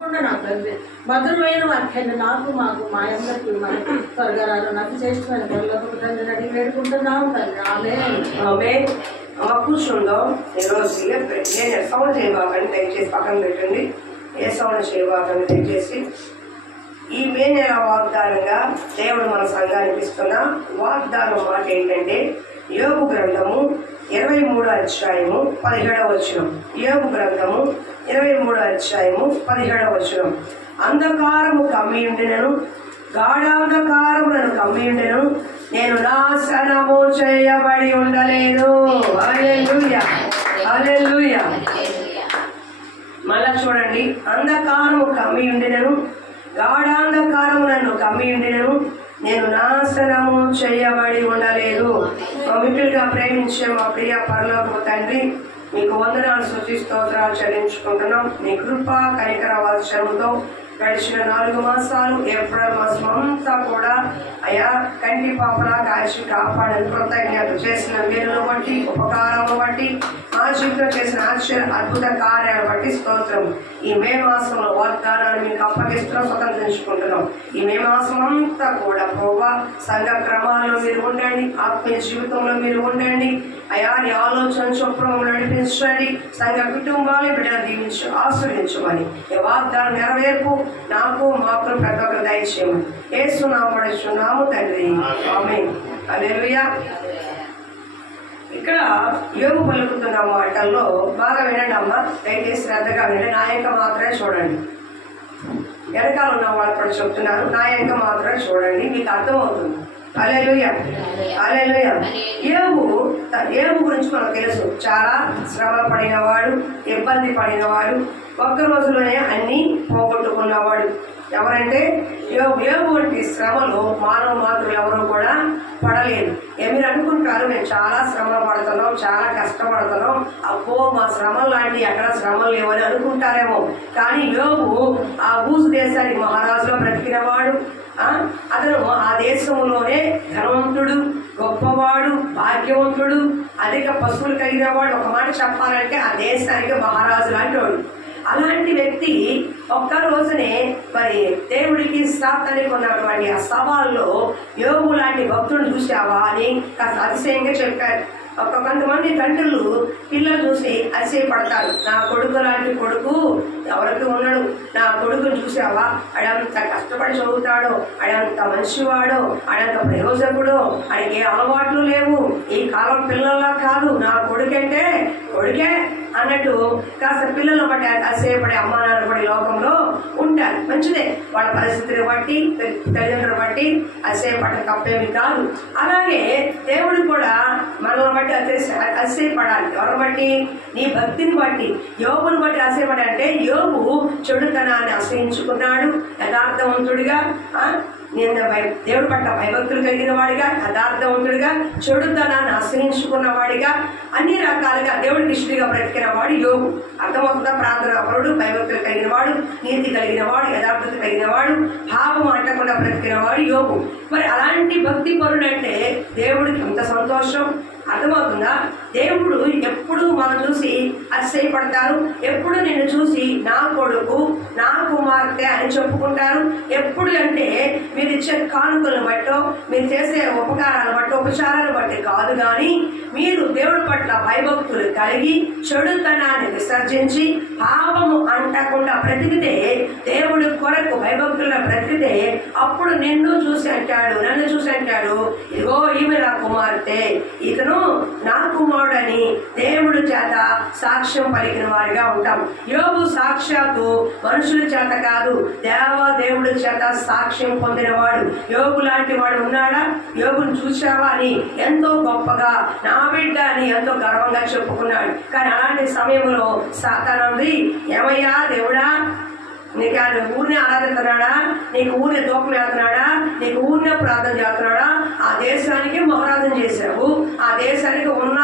నా తండ్రి మధురమైన వాక్యాన్ని నాకు మాకు మా అందరికీ మనకి త్వరగా రాను నాకు శ్రేష్టమైన పనులకు తండ్రి అడిగి వేడుకుంటున్నాము తండ్రి. ఆమె కూర్చుందాం. ఈరోజు నేను సౌండ్ చేయబాకండి, దయచేసి పక్కన పెట్టండి. ఏ సౌండ్ చేయబాకండి దయచేసి. ఈ మే నెల వాగ్దానంగా దేవుడు మన సంఘానికి ఇస్తున్న వాగ్దానం మాట ఏంటంటే యోబు గ్రంథము 23వ అధ్యాయము 17వ వచనం. యోబు గ్రంథము 23వ అధ్యాయము 17వ వచనం. అంధకారము కమ్మియుండినను గాఢాంధకారములను కమ్మియుండెను, నేను నాశనము చేయబడి ఉండలేదు. హల్లెలూయా, హల్లెలూయా. మళ్ళా చూడండి, అంధకారము కమ్మియుండినను గాఢాంధకారములను కమ్మియుండినను, నేను నాశనము చేయబడి ఉండలేదు. మిక్కులుగా ప్రేమించే మా ప్రియ పరలోకపు తండ్రి, మీకు వందనాలు స్తుతి స్తోత్రాలు చెల్లించుకుంటున్నాం. నీ కృప కనికర వాత్సల్యంతో గడిచిన 4 మాసాలు ఏప్రిల్ మాసం అంతా కూడా అయా కంటి పాపలా కాల్చి కాపాడని కృతజ్ఞత చేసిన మేలును బట్టి ఉపకారము బట్టి మా జీవితంలో చేసిన ఆశ్చర్య అద్భుత కార్యాలను బట్టి స్తోత్రం. ఈ మే మాసంలో వాగ్దానాన్ని మీకు అప్పగిస్తున్నాం, స్వతంత్రించుకుంటున్నాం. ఈ మే మాసం అంతా కూడా ప్రభువా సంఘ క్రమాల్లో మీరు ఉండండి, ఆత్మీయ జీవితంలో మీరు ఉండండి అయా. నీ ఆలోచన చొప్పున నడిపించండి. సంఘ కుటుంబాలు బిడ్డను దీవించి ఆశ్రయించమని ఈ వాగ్దానం నెరవేర్పు నాకు మాకు ప్రతి ఒక్కరు దయచేయమని యేసు నామమున తండ్రి, ఆమేన్. హల్లెలూయా. ఇక్కడ యోబు పలుకుతున్న మాటల్లో బాగా వినండి అమ్మా, దయచేసి శ్రద్ధగా వినండి. నా యొక్క మాత్రమే చూడండి. వెనకాల ఉన్న వాళ్ళు కూడా చెప్తున్నాను, నా యొక్క మాత్రమే చూడండి, మీకు అర్థమవుతుంది. హల్లెలూయా, హల్లెలూయా. యోబు గురించి మనకు తెలుసు, చాలా శ్రమ పడినవాడు, ఇబ్బంది పడినవాడు, ఒక్క రోజులోనే అన్ని పోగొట్టుకున్నవాడు. ఎవరంటే యోబు వంటి శ్రమలు మానవ మాతృలు ఎవరు కూడా పడలేదు. మీరు అనుకుంటారు మేము చాలా శ్రమ పడుతున్నాం, చాలా కష్టపడుతున్నాం, అబ్బో మా శ్రమలు లాంటి ఎక్కడ శ్రమలు లేవని అనుకుంటారేమో. కానీ యోబు ఆ ఊసు దేశానికి మహారాజులో బ్రతికినవాడు. అతను ఆ దేశంలోనే ధనవంతుడు, గొప్పవాడు, భాగ్యవంతుడు, అధిక పశువులు కలిగిన వాడు. ఒక మాట చెప్పాలంటే ఆ దేశానికి మహారాజు లాంటి వాడు. అలాంటి వ్యక్తి ఒక్క రోజునే మరి దేవుడికి సాతానికి ఉన్నటువంటి ఆ సవాల్లో యోబు లాంటి భక్తులను చూసావా అని కాస్త అతిశయంగా చెప్పారు. కొంతమంది తండ్రులు పిల్లలు చూసి అతిశయపడతారు. నా కొడుకు లాంటి కొడుకు ఎవరికి ఉన్నాడు, నా కొడుకుని చూసావా, ఆడంత కష్టపడి చదువుతాడో, ఆడంత మంచివాడో, ఆడంత ప్రయోజకుడో, ఆయనకి ఏ అలవాట్లు లేవు, ఈ కాలం పిల్లల్లా కాదు, నా కొడుకంటే కొడుకే అన్నట్టు కాస్త పిల్లలను బట్టి అతిశయపడే అమ్మా నాన్న పడి లోకంలో ఉంటారు. మంచిదే, వాళ్ళ పరిస్థితిని బట్టి తల్లిదండ్రులు బట్టి అతిశయపడటం తప్పేమి కాదు. అలాగే దేవుడు కూడా మనల్ని బట్టి అతిశయపడాలి. ఎవరిని బట్టి? నీ భక్తిని బట్టి. యోబుని బట్టి అతిశయపడాలంటే యోబు చెడుతనాన్ని అసహించుకున్నాడు, యథార్థవంతుడిగా, దేవుడి పట్ల భయభక్తులు కలిగిన వాడిగా, యథార్థవంతుడిగా, చెడుతనాన్ని అసహించుకున్నవాడిగా, అన్ని రకాలుగా దేవుడికి ఇష్టడిగా బ్రతికిన వాడు యోబు. అర్థమవుతుందా? ప్రార్థనాపరుడు, భయభక్తులు కలిగిన వాడు, నీతి కలిగిన వాడు, యథార్థత కలిగిన వాడు, భావం అంటకుండా బ్రతికిన వాడు యోబు. మరి అలాంటి భక్తి పరుడంటే దేవుడికి ఎంత సంతోషం. అర్థమవుతుందా? దేవుడు ఎప్పుడు మనం చూసి అతిశయపడతారు, ఎప్పుడు నిన్ను చూసి నా కొడుకు, నా కుమార్తె అని చెప్పుకుంటారు. ఎప్పుడు అంటే మీరు ఇచ్చే కానుకలను బట్టో, మీరు చేసే ఉపకారాలు బట్టి, ఉపచారాలు బట్టి కాదు, కానీ మీరు దేవుడి పట్ల భయభక్తులు కలిగి చెడుతనాన్ని విసర్జించి పాపము అంటకుండా బ్రతికితే, దేవుడి కొరకు భయభక్తులను బ్రతికితే, అప్పుడు నిన్ను చూసి అంటాడు, నన్ను చూసి అంటాడు, ఇదిగో ఈమె నా కుమార్తె, ఇతను నా కుమారుడని దేవుడి చేత సాక్ష్యం పలికిన వారిగా ఉంటాం. యోబు సాక్షాత్తు మనుషుల చేత కాదు, దేవుడి చేత సాక్ష్యం పొందినవాడు. యోబు లాంటి వాడు ఉన్నాడా? యోబుని చూసావా అని ఎంతో గొప్పగా నా బిడ్డ అని ఎంతో గర్వంగా చెప్పుకున్నాడు. కానీ అలాంటి సమయంలో సాతానుంది, ఏమయ్యా దేవుడా, నీకు ఆయన ఊరినే ఆరాధిస్తున్నాడా, నీకు ఊరినే దూపం వేస్తున్నాడా, నీకు ఊరినే ప్రార్థన చేస్తున్నాడా, ఆ దేశానికి మహారాధన చేశావు, ఆ దేశానికి ఉన్న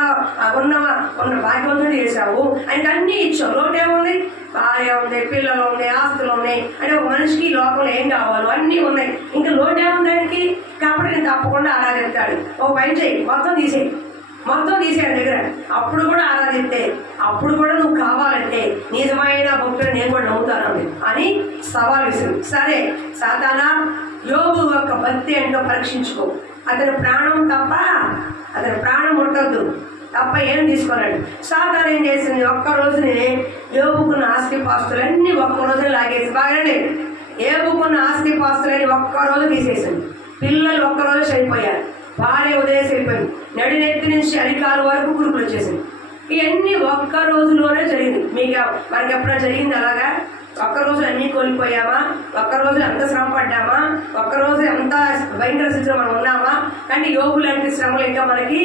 భాగ్యవంతుడు చేశావు, ఆయనకి అన్ని ఇచ్చావు, లోటేముంది? భార్య ఉంది, పిల్లలు ఉన్నాయి, ఆస్తులు ఉన్నాయి, అంటే ఒక మనిషికి లోకంలో ఏం కావాలో అన్నీ ఉన్నాయి, ఇంకా లోటేముంది ఆయనకి? కాబట్టి నేను తప్పకుండా ఆరాధిస్తాడు. ఒక పని చేయి, మొత్తం తీసేయి, మొత్తం తీసేయండి దగ్గర. అప్పుడు కూడా ఆరాధిస్తే, అప్పుడు కూడా నువ్వు కావాలంటే నిజమైన భక్తులు నేను కూడా నమ్ముతాను అని సవాల్ విసురు. సరే సాతానా, యోబు యొక్క భక్తి ఏంటో పరీక్షించుకో. అతని ప్రాణం తప్ప, అతని ప్రాణం ఉండొద్దు తప్ప ఏం తీసుకోలేడు. సాతాను ఏం చేసింది, ఒక్క రోజునే యోబుకున్న ఆస్తి పాస్తులన్నీ ఒక్క రోజునే లాగేసి, బాగానే యోబుకున్న ఆస్తి పాస్తులన్నీ ఒక్క రోజు తీసేసింది. పిల్లలు ఒక్కరోజు చనిపోయారు, భార్య ఉదయం అయిపోయింది, నడినెత్తి నుంచి అరికాలు వరకు కురుకులు వచ్చేసింది. ఇవన్నీ ఒక్క రోజులోనే జరిగింది. మనకి ఎప్పుడైనా జరిగింది అలాగా? ఒక్కరోజు అన్ని కోల్పోయామా? ఒక్కరోజు ఎంత శ్రమ పడ్డామా? ఒక్కరోజు ఎంత భయంకర స్థితిలో మనం ఉన్నామా? కానీ యోబు లాంటి శ్రమలు ఇంకా మనకి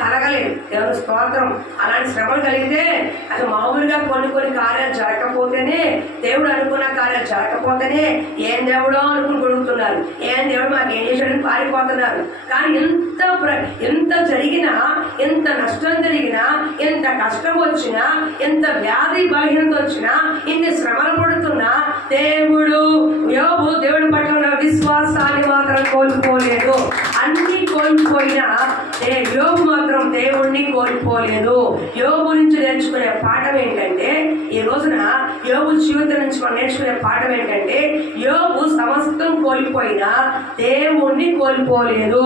కలగలేదు. దేవుని స్తోత్రం. అలాంటి శ్రమలు కలిగితే అది మామూలుగా కొన్ని కార్యాలు జరగకపోతేనే, దేవుడు అనుకున్న కార్యాలు జరగకపోతేనే ఏం దేవుడో అనుకుని గొడుగుతున్నారు, ఏం దేవుడు మాకు ఏం చేశాడని పారిపోతున్నారు. కానీ ఎంత జరిగినా, ఎంత నష్టం జరిగినా, ఎంత కష్టం వచ్చినా, ఎంత వ్యాధి బలహీనత వచ్చినా, ఇన్ని శ్రమలు పడుతున్నా దేవుడు యోబు దేవుడి పట్ల ఉన్న విశ్వాసాన్ని మాత్రం కోల్పోలేదు. అన్ని కోల్పోయినా యోబు మాత్రం దేవుణ్ణి కోల్పోలేదు. యోబు నుంచి నేర్చుకునే పాఠం ఏంటంటే, ఈ రోజున యోబు జీవితం నుంచి మనం నేర్చుకునే పాఠం ఏంటంటే, యోబు సమస్తం కోల్పోయినా దేవుణ్ణి కోల్పోలేదు.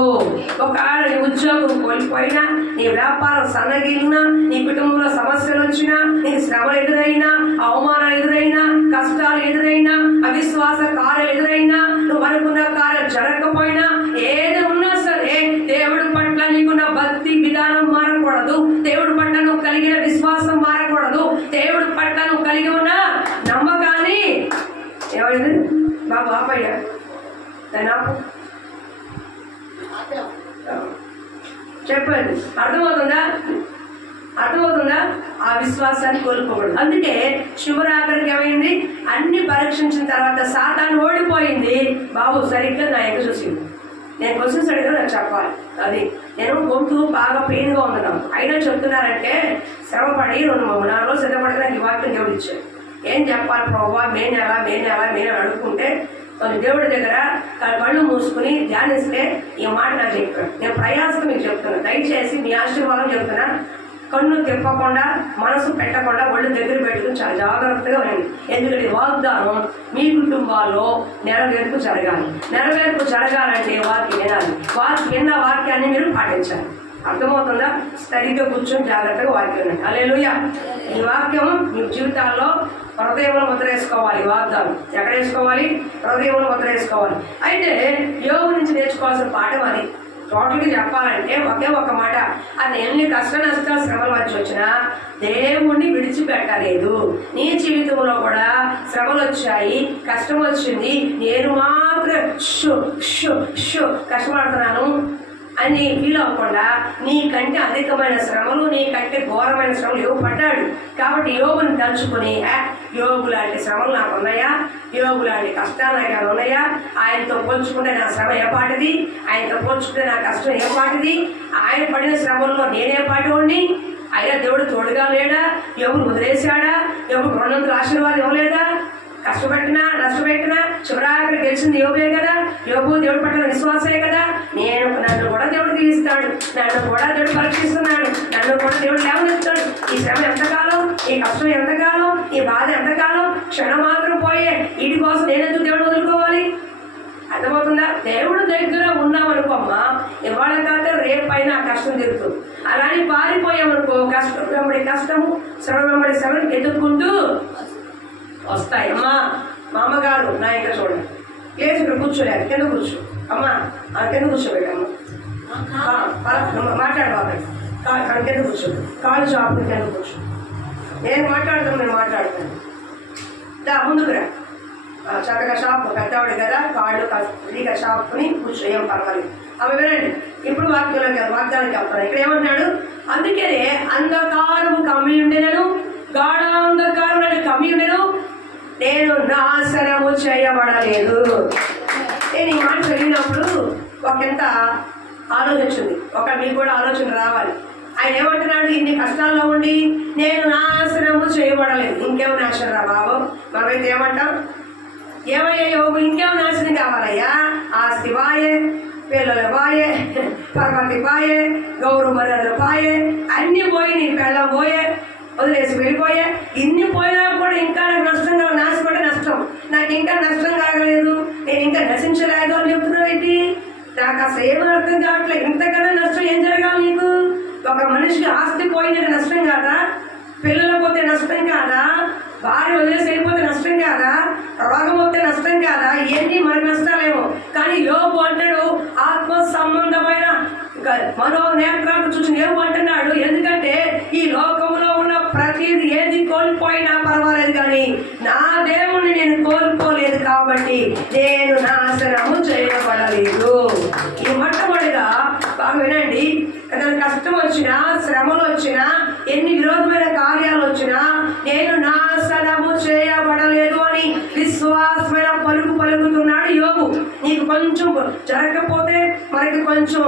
ఒకవేళ నీ ఉద్యోగం కోల్పోయినా, నీ వ్యాపారం సన్నగిలినా, నీ కుటుంబంలో సమస్యలు వచ్చినా, నీకు శ్రమలు ఎదురైనా, అవమానాలు ఎదురైనా, కష్టాలు ఎదురైనా, అవిశ్వాస కార్యాలు ఎదురైనా, నువ్వు అనుకున్న కార్యాలు జరగకపోయినా, ఏది ఉన్నా సరే దేవుడి పట్ల నీకున్న భక్తి విధానం మారకూడదు. దేవుడి పట్ల నువ్వు కలిగిన విశ్వాసం మారకూడదు. దేవుడి పట్ల నువ్వు కలిగి ఉన్న నమ్మకాన్ని ఏమైంది బాబు ఆపయ్యా చెప్పండి. అర్థమవుతుందా? ఆ విశ్వాసాన్ని కోల్పోకూడదు. అందుకే శివరాత్రికి ఏమైంది, అన్ని పరీక్షించిన తర్వాత సాతాను ఓడిపోయింది. బాబు సరిగ్గా నా ఎదురు చూసింది. నేను క్వశ్చన్స్ అడిగినా నాకు చెప్పాలి. అది నేను గొంతు బాగా పెయిన్ గా ఉంది నాకు, అయినా చెప్తున్నారంటే శ్రమపడి 2-4 రోజులు సిద్ధపడితే నాకు ఈ వాక్యం దేవుడు ఇచ్చాడు. ఏం చెప్పాలి ప్రభావ, నేను అడుగుకుంటే దేవుడి దగ్గర కళ్ళు మూసుకుని ధ్యానిస్తే ఈ మాట నాకు చెప్పాడు. నేను ప్రయాసం మీకు చెప్తున్నా, దయచేసి మీ ఆశీర్వాదం చెప్తున్నా. కన్ను తిప్పకుండా, మనసు పెట్టకుండా, ఒళ్ళు దగ్గర పెట్టుకుని చాలా జాగ్రత్తగా ఉండండి. ఎందుకంటే వాగ్దానం మీ కుటుంబాల్లో నెరవేర్పు జరగాలి. నెరవేర్పు జరగాలంటే వాక్యం వినాలి. విన్న వాక్యాన్ని మీరు పాటించాలి. అర్థమవుతుందా? సరిగ్గా కూర్చొని జాగ్రత్తగా వాక్యం వినండి. హల్లెలూయా. ఈ వాక్యం మీ జీవితాల్లో హృదయంలో ముద్ర వేసుకోవాలి. వాగ్దానం ఎక్కడ వేసుకోవాలి? హృదయంలో ముద్ర వేసుకోవాలి. అయితే యోగు నుంచి నేర్చుకోవాల్సిన పాఠం అది. టోటల్గా చెప్పాలంటే ఒకే ఒక మాట, అది ఎన్ని కష్ట నష్టాలు శ్రమల మధ్య వచ్చినా దేవుణ్ణి విడిచిపెట్టలేదు. నీ జీవితంలో కూడా శ్రమలు వచ్చాయి, కష్టం వచ్చింది, నేను మాత్రం కష్టపడుతున్నాను అని ఫీల్ అవ్వకుండా నీకంటే అధికమైన శ్రమలు, నీకంటే ఘోరమైన శ్రమలు యోగు పడ్డాడు. కాబట్టి యోగుని తలుచుకుని యోగు లాంటి శ్రమలు నాకు ఉన్నాయా, యోగు లాంటి కష్టాలు నాకు ఉన్నాయా, ఆయనతో పోల్చుకుంటే నా శ్రమ ఏ పాటిది, ఆయనతో పోల్చుకుంటే నా కష్టం ఏ పాటిది, ఆయన పడిన శ్రమల్లో నేనే పాటివాడిని, ఆయన దేవుడు తోడుగా లేడా, యోగును వదిలేశాడా, యోగు 200 ఆశీర్వాదం ఇవ్వలేదా, కష్టపెట్టినా నష్టపెట్టినా చివరాఖరి గెలిచింది యోగే కదా. యోగు దేవుడి పట్ల విశ్వాసే కదా. నన్ను కూడా దేవుడు తీస్తాడు, నన్ను కూడా దేవుడు పరీక్షిస్తున్నాడు, నన్ను కూడా దేవుడు లేవనిస్తాడు. ఈ శ్రమ ఎంతకాలం, ఈ కష్టం ఎంతకాలం, ఈ బాధ ఎంతకాలం, క్షణం మాత్రం పోయే వీటి కోసం నేనెందుకు దేవుడు వదులుకోవాలి? అర్థమవుతుందా? దేవుడు దగ్గర ఉన్నామనుకోమ్మా, ఇవాళ కాక రేపైనా కష్టం తిరుగుతుంది. అలానే పారిపోయామనుకో, కష్టం వెంబడి కష్టము, శ్రమ వెంబడి శ్రమను ఎదుర్కొంటూ వస్తాయి. అమ్మా మా అమ్మగారు నా ఇంకా చూడండి, లేచి ఇక్కడ కూర్చోలేదు, కింద కూర్చో అమ్మా, కింద కూర్చోబెట్టమ్మా, మాట్లాడు బాబాయ్, కింద కూర్చో, కాళ్ళు చాపుని కింద కూర్చో. నేను మాట్లాడతాను ముందుకురా. చక్కగా షాపు పెద్దవాడు కదా, కాళ్ళు ఫ్రీగా షాపుని కూర్చో, ఏం పర్వాలేదు. అవి వినండి. ఇప్పుడు వాగ్దానానికి వెళ్తాను. ఇక్కడ ఏమంటున్నాడు, అందుకనే అంధకారము కమ్మి ఉండేనను, గాఢాంధకారం కమ్మి ఉండేను, నేను నాశనము చేయబడలేదు. నేను ఈ మాట చదివినప్పుడు ఒకంత ఆలోచించింది, మీకు కూడా ఆలోచన రావాలి. ఆయన ఏమంటున్నాడు, ఇన్ని కష్టాల్లో ఉండి నేను నాశనము చేయబడలేదు. ఇంకేం నాశనం రా బాబు, మనమైతే ఏమంటాం, ఏమయ్యా యోగు ఇంకేం నాశనం కావాలయ్యా, ఆ శివాయే పిల్లలు పాయే, పరపతి పాయే, గౌరవ మర్యాదలు పాయే, అన్ని పోయి నీ పెళ్ళం పోయే, వదిలేసి వెళ్ళిపోయే. ఇన్ని పోయినా కూడా ఇంకా నాకు నష్టం కాదు, నాశపడే నష్టం, నాకు ఇంకా నష్టం కాగలేదు, నేను ఇంకా నశించలేదు అని చెప్తున్నావు ఏంటి? నాకు అసలు ఏమీ అర్థం కావట్లేదు. ఇంతకన్నా నష్టం ఏం జరగాలి నీకు? ఒక మనిషికి ఆస్తి పోయిందంటే నష్టం కాదా? పిల్లలు పోతే నష్టం కాదా? భార్య వదిలేసి వెళ్ళిపోతే నష్టం కాదా? రోగం వస్తే నష్టం కాదా? ఇవన్నీ మరి నష్టాలేమో. కానీ యోబు అంటాడు ఆత్మ సంబంధమైన మనో నేత్రాలను చూసి యోబు అంటున్నాడు, ఎందుకంటే ఈ లోకంలో ఉన్న ప్రతిది ఏది కోల్పోయినా పర్వాలేదు కానీ నా దేవుణ్ణి నేను కోల్పోలేదు కాబట్టి నేను నాశనము చేయబడలేదు. ఈ మొట్టమొదటిగా బాగా వినండి, ఏదైనా కష్టం వచ్చినా, శ్రమలు వచ్చినా, ఎన్ని విరోధమైన కార్యాలు వచ్చినా నేను నాశనము చేయబడలేదు అని విశ్వాసమైన పలుకుతున్నాడు యోబు. నీకు కొంచెం జరగకపోతే, మనకి కొంచెం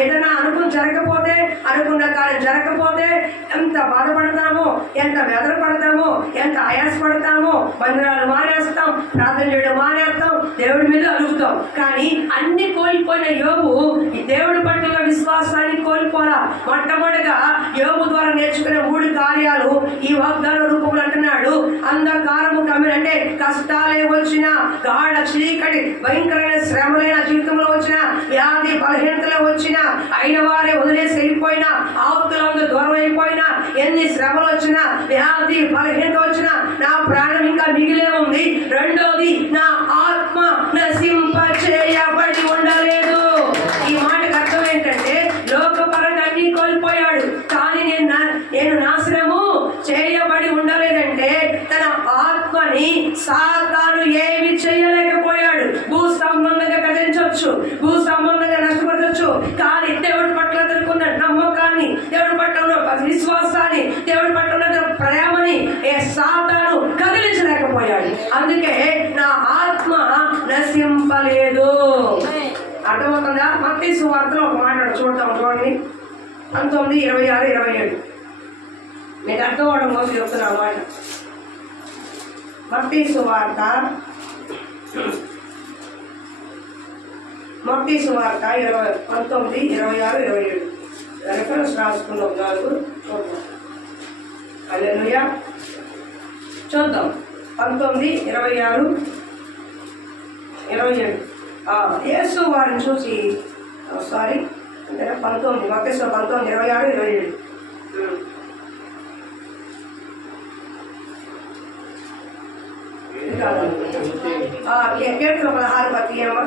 ఏదైనా అనుకుని జరగకపోతే, అనుకున్న కాలం జరగకపోతే ఎంత బాధపడతామో, ఎంత వ్యధ పడతామో, ఎంత ఆయాసపడతామో, మందిరాలు మానేస్తాం, ప్రార్థన చేయడం మానేస్తాం, దేవుడి మీద అలుగుతాం. కానీ అన్ని కోల్పోయిన యోబు ఈ దేవుడి పట్ల విశ్వాసాన్ని కోల్పోరా. మొట్టమొదటిగా యోబు ద్వారా నేర్చుకునే 3 కార్యాలు ఈ వాగ్దాన రూపంలో అంటున్నాడు. అంధకారము కమ్మినంటే కష్టాలే వచ్చినా, గాఢ చీకటి భయంకరమైన శ్రమలైన జీవితంలో వచ్చిన, వ్యాధి బలహీనతలు వచ్చినా, అయిన వారే వదిలేసి వెళ్ళిపోయినా, ఆప్తులందు దూరం అయిపోయినా, ఎన్ని శ్రమలు వచ్చినా, వ్యాధి బలహీనత వచ్చినా నా ప్రాణం ఇంకా మిగిలే ఉంది. రెండోది, నా ఆత్మ నశింప చేయబడి ఉండలేదు. ఈ మాటకు అర్థం ఏంటంటే లోకపరంగా అన్ని కోల్పోయాడు, కానీ నేను నాశనము చేయబడి ఉండలేదంటే తన ఆత్మని సాతాను ఏమి చేయలేకపోయాడు. భూ సంబంధంగా కదిలించవచ్చు, భూ సంబంధంగా నష్టపరచవచ్చు, కానీ దేవుడి పట్ల తెలుకున్న నమ్మకాన్ని, దేవుడి పట్ల ఉన్న విశ్వాసాన్ని, దేవుడి పట్ల ఉన్న ప్రేమని సాతాను కదిలించలేకపోయాడు. అందుకే నా ఆత్మ నశింపలేదు. అర్థమవుతుందా? మత్తయి సువార్తలో ఒక మాట చూడండి, 19, 26, 27. మీకు అర్థం అవడం కోసం చెప్తున్నా మాట. మత్తయి సువార్త 19, 26, 27 రెఫరెన్స్ రాసుకున్నాం. 4 చూద్దాం. హల్లెలూయా. చూద్దాం. 19, 26, 27. యేసు వారిని చూసి 19, మత్తయి 19, 26, 27. కీర్తన 16 పత్తియమ్మా.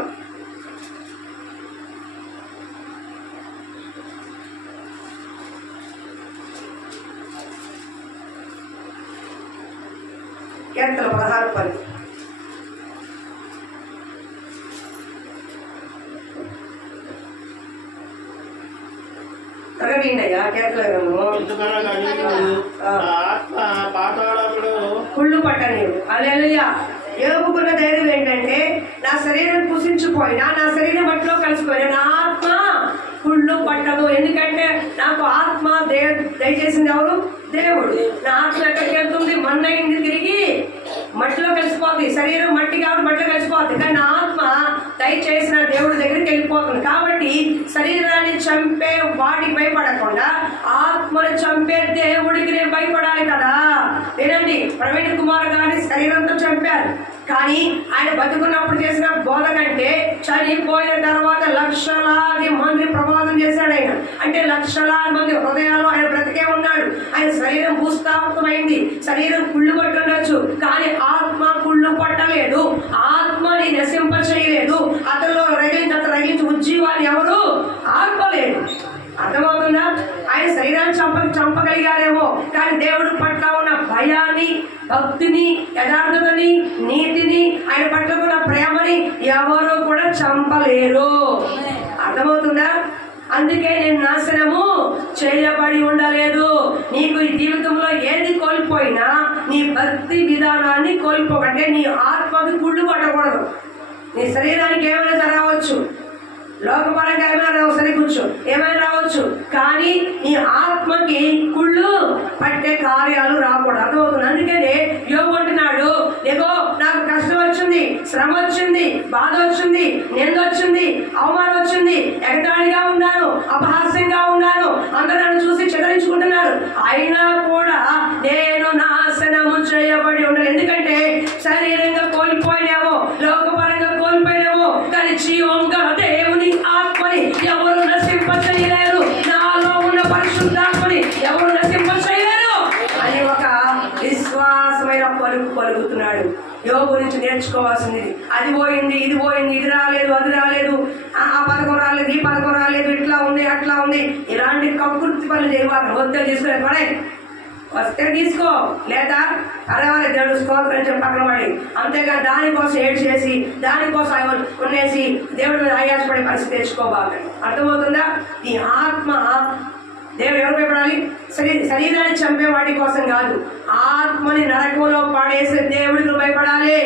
కీర్తన 16 10. కుళ్ళు పట్టనీరు. హల్లెలూయా. యోబుకున్న ధైర్యం ఏంటంటే నా శరీరం కుసించిపోయినా, నా శరీరం మట్టిలో కలిసిపోయినా నా ఆత్మ కుళ్ళు పట్టదు. ఎందుకంటే నాకు ఆత్మ దయచేసింది ఎవరు? దేవుడు. నా ఆత్మ ఎక్కడికి వెళ్తుంది? మన్నయింది, తిరిగి మట్టిలో కలిసిపోతుంది. శరీరం మట్టి కాబట్టి మట్టిలో కలిసిపోతుంది, కానీ నా ఆత్మ దయచేసిన దేవుడి దగ్గరికి వెళ్ళిపోతుంది. కాబట్టి శరీరాన్ని చంపే వాటికి భయపడకుండా ఆత్మను చంపే దేవుడికి నేను భయపడాలి కదా. లేదండి, ప్రవీణ్ కుమార్ గారిని శరీరంతో చంపారు, కానీ ఆయన బతుకున్నప్పుడు చేసిన బోధ కంటే చనిపోయిన తర్వాత లక్షలాది మంది ప్రమాదం చేశాడు ఆయన. అంటే లక్షలాది మంది హృదయాలు ఆయన బ్రతికే ఉన్నాడు. ఆయన శరీరం భూస్థాపితమైంది, శరీరం కుళ్ళు పట్టుండొచ్చు, కానీ ఆత్మ కుళ్ళు పట్టలేదు, ఆత్మని నశింప చేయలేదు. అతను రగిలించి ఉజ్జీవాన్ని ఎవరు ఆర్పలేదు. అర్థమవుతుందా? ఆయన శరీరాన్ని చంపగలిగారేమో, కానీ దేవుడి పట్ల ఉన్న భయాన్ని, భక్తిని, యథార్థతని, నీతిని, ఆయన పట్ల ఉన్న ప్రేమని ఎవరు కూడా చంపలేరు. అర్థమవుతుందా? అందుకే నేను నాశనము చేయబడి ఉండలేదు. నీకు ఈ జీవితంలో ఏది కోల్పోయినా నీ భక్తి విధానాన్ని కోల్పోకంటే నీ ఆత్మకి కుళ్ళు పట్టకూడదు. నీ శరీరానికి ఏమైనా జరగవచ్చు, లోకపరంగా ఏమైనా సరికూర్చు, ఏమైనా రావచ్చు, కానీ నీ ఆత్మకి కుళ్ళు పట్టే కార్యాలు రాకూడదు. అర్థమవుతుంది. అందుకనే యోబు అంటున్నాడు, ఏదో నాకు కష్టం వచ్చింది, శ్రమ వచ్చింది, బాధ వచ్చింది, నింద వచ్చింది, అవమానం వచ్చింది, ఎగతాళిగా ఉన్నాను, అపహాస్యంగా ఉన్నాను, అందరూ నన్ను చూసి చెదరించుకుంటున్నారు, అయినా కూడా నేను నాశనము చేయబడి ఉండాలి. ఎందుకంటే శరీరంగా కోల్పోయినామో, లోకపరంగా కోల్పోయినామో, కానీ జీవంగా దేవుని ఆత్మని ఎవరు నశింప చేయలేరు, నాలో ఉన్న పరిశుద్ధాత్మని ఎవరు నశింప చేయలేరు అని ఒక విశ్వాసమైన పలుకుతున్నాడు. యోగు నుంచి నేర్చుకోవాల్సింది అది పోయింది, ఇది పోయింది, ఇది రాలేదు, అది రాలేదు, ఆ పథకం రాలేదు, ఈ పథకం రాలేదు, ఇట్లా ఉంది, అట్లా ఉంది, ఇలాంటి కకృతి పనులు చేయవాలి. వద్ద తీసుకునే పడే వస్తే తీసుకో, లేదా అరవాలి దేవుడు స్తోత్రం అని చెప్పి పక్కన పడి, అంతేగాని దానికోసం ఏడు చేసి దానికోసం ఉన్నేసి దేవుడి మీద ఆయాసపడే పరిస్థితి తెచ్చుకోబాక. అర్థమవుతుందా? ఈ ఆత్మ దేవుడు ఎవరు భయపడాలి? శరీరాన్ని చంపే వాటి కోసం కాదు, ఆత్మని నరకంలో పాడేసే దేవుడికి భయపడాలి.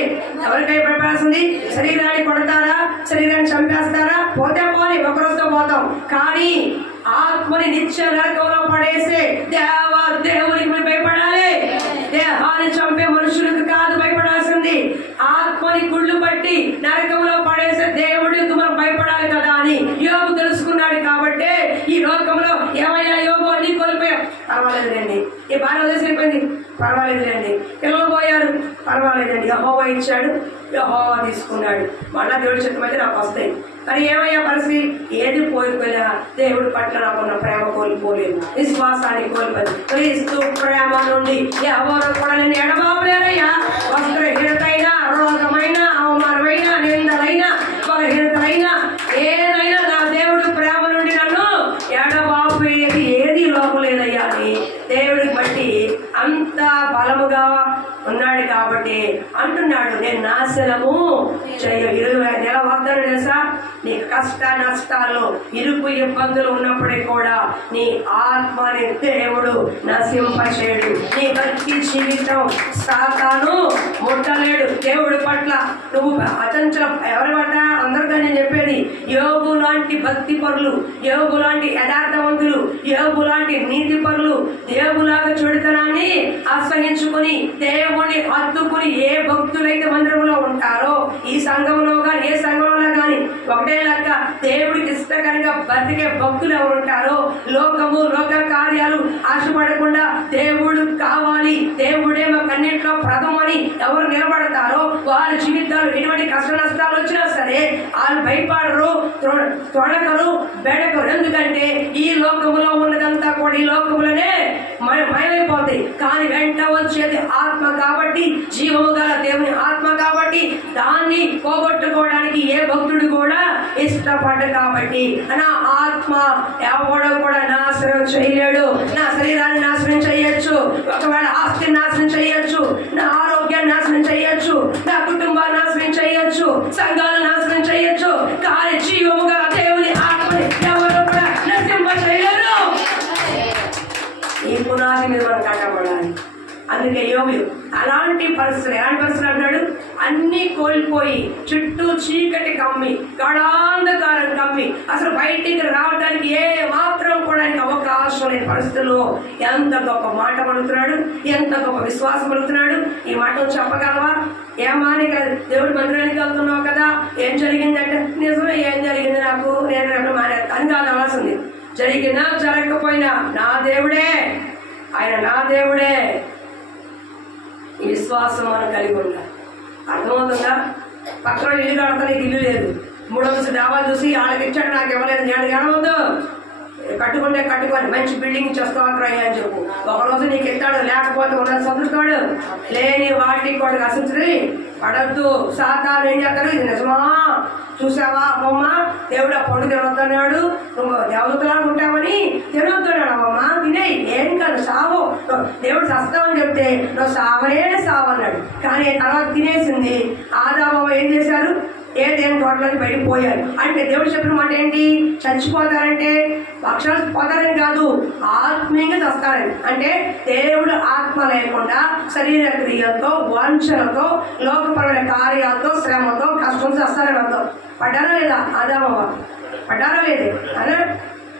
ఎవరికి భయపడాల్సింది? శరీరాన్ని కొడతారా, శరీరాన్ని చంపేస్తారా, పోతే పోని ఒకరోజుతో పోతాం, కానీ ఆత్మని నిత్య నరకంలో పడేసే దేవుడికి భయపడాలి. దేహాన్ని చంపే మనుషులకు కాదు భయపడాల్సింది, ఆత్మని గుళ్ళు పట్టి నరకంలో పడేసే దేవుడికి మనం భయపడాలి కదా అని యోగు తెలుసుకున్నాడు. కాబట్టి ఈ లోకంలో ఏమయ్యా యోగు అన్ని కోల్పోయాం, పర్వాలేదులేండి, ఈ బాగా వదిలేసిపోయింది, పర్వాలేదులేండి, పిల్లలు పోయారు, పర్వాలేదండి, యెహోవా ఇచ్చాడు, యెహోవా తీసుకున్నాడు, మళ్ళా దేవుడి చిత్తమైతే నాకు వస్తాయి. మరి ఏమయ్యా పరిస్థితి? ఏది కోల్పోయినా దేవుడి పట్ల నాకున్న ప్రేమ కోల్పోలేదు, విశ్వాసాన్ని కోల్పోలేదు. క్రీస్తు ప్రేమ నుండి ఎవరు కూడా నేను ఎడబాబులేరయ్యా. వస్త్రహీనతైనా, రోగమైన, అవమానమైన, నిందలైనా, బలహీనతలైనా, ఏదైనా నా దేవుడి ప్రేమ నుండి నన్ను ఎడబాబేది ఏది లోపలేదయ్యా అని దేవుడికి బట్టి అంత బలముగా ఉన్నాడు. కాబట్టి అంటున్నాడు, నేను నాశనము చేయ. 20 నెల వాగ్దానం తెలుసా? నీ కష్ట నష్టాలు, ఇరుకు ఇబ్బందులు ఉన్నప్పటికీ కూడా నీ ఆత్మని దేవుడు నశింపచేయడు. నీ భక్తి జీవితం సాతాను ముట్టలేడు. దేవుడి పట్ల నువ్వు అచంచల ఎవరి పట్ల అందరికీ నేను చెప్పేది, యోగు లాంటి భక్తి పరులు, యోగు లాంటి యథార్థవంతులు, యోగు లాంటి నీతి పరులు దేవులాగా చెడుతనాన్ని అసహించుకుని దేవుని హత్తుకుని ఏ భక్తులైతే మందిరంలో ఉంటారో, ఈ సంఘంలో కానీ ఏ సంఘంలో కానీ ఒకటే లెక్క, దేవుడికి ఇష్టకరంగా బతికే భక్తులు ఎవరు ఉంటారో, లోకము లోక కార్యాలు ఆశపడకుండా దేవుడు కావాలి, దేవుడే మాకు అన్నింటిలో ప్రథమని ఎవరు నిలబడతారో వారి జీవితాలు ఎటువంటి కష్ట నష్టాలు వచ్చినా సరే వాళ్ళు భయపడరు, తొడకరు, బెడకరు. ఎందుకంటే ఈ లోకములో ఉన్నదంతా కూడా ఈ లోకములనే మయమైపోతాయి, కానీ వెంట వచ్చేది ఆత్మ కాబట్టి, జీవము గల దేవుని ఆత్మ కాబట్టి దాన్ని పోగొట్టుకోవడానికి ఏ భక్తుడు కూడా ఇష్టపడ్డు. కాబట్టి నా ఆత్మ ఎవడో కూడా నాశనం చేయలేడు. నా శరీరాన్ని నాశనం చేయొచ్చు, ఒకవేళ ఆస్తిని నాశనం చేయొచ్చు, నా ఆరోగ్యాన్ని నాశనం చేయొచ్చు, నా కుటుంబాన్ని నాశనం చేయొచ్చు, సంఘాలను నాశనం చేయొచ్చు, కానీ జీవము గల దేవుని ఆత్మని ఎవరో కూడా నశింప చేయలేరు. ఈ పునాది మీద మనం కట్టబడాలి. అందుకే యోగు అలాంటి పరిస్థితులు, ఎలాంటి పరిస్థితులు అంటాడు? అన్ని కోల్పోయి చుట్టూ చీకటి కమ్మి, గడాంధకారం కమ్మి, అసలు బయటికి రావడానికి ఏ మాత్రం కూడా అవకాశం లేని పరిస్థితుల్లో ఎంత గొప్ప మాట పలుకుతున్నాడు, ఎంత గొప్ప విశ్వాసం పలుకుతున్నాడు. ఈ మాట చెప్పగలవా? ఏమాని దేవుడి మందిరానికి వెళ్తున్నావు కదా, ఏం జరిగిందంటే నిజమే, ఏం జరిగింది నాకు, నేను రేపు మానేస్తాను కాదు అవ్వాల్సింది. జరిగినా జరగకపోయినా నా దేవుడే, ఆయన నా దేవుడే. ఈ విశ్వాసం మనం కలిగి ఉండాలి. అర్థమవుతుందా? పక్కన ఇల్లు కడతా, నీకు ఇల్లు లేదు, 300 డాబాలు చూసి వాళ్ళకి ఇచ్చాడు నాకు ఇవ్వలేదు, నేను ఏడవద్దు. కట్టుకుంటే కట్టుకొని మంచి బిల్డింగ్ చేసుకోవాలి అని చెప్పు. ఒకరోజు నీకు ఎత్తాడు, లేకపోతే ఉన్నది చదువుతాడు. లేని వాటికి కూడా అసలు పడద్దు. సాతాను ఏం చేస్తాడు? ఇది నిజమా, చూసావా అమ్మమ్మ, దేవుడు ఆ పండు తినొద్దన్నాడు, నువ్వు దేవతలా ఉంటావని తినొద్దన్నాడు. అమ్మమ్మ తినే, ఏం కాదు, సావు, దేవుడు సస్తావని చెప్తే నువ్వు సావనే సావన్నాడు. కానీ తర్వాత తినేసింది. ఆదాము ఏం చేశారు? ఏదేని తోటలోకి బయటకు పోయారు. అంటే దేవుడు చెప్పిన మాట ఏంటి? చచ్చిపోతారంటే పక్షాలు పోతారని కాదు, ఆత్మీయంగా చస్తారని. అంటే దేవుడు ఆత్మ లేకుండా శరీర క్రియలతో, వాంఛలతో, లోకపరమైన కార్యాలతో, శ్రమతో, కష్టంతో చస్తారని అర్థం. పడ్డారా లేదా? ఆదామవ్వ పడ్డారా లేదు అనా?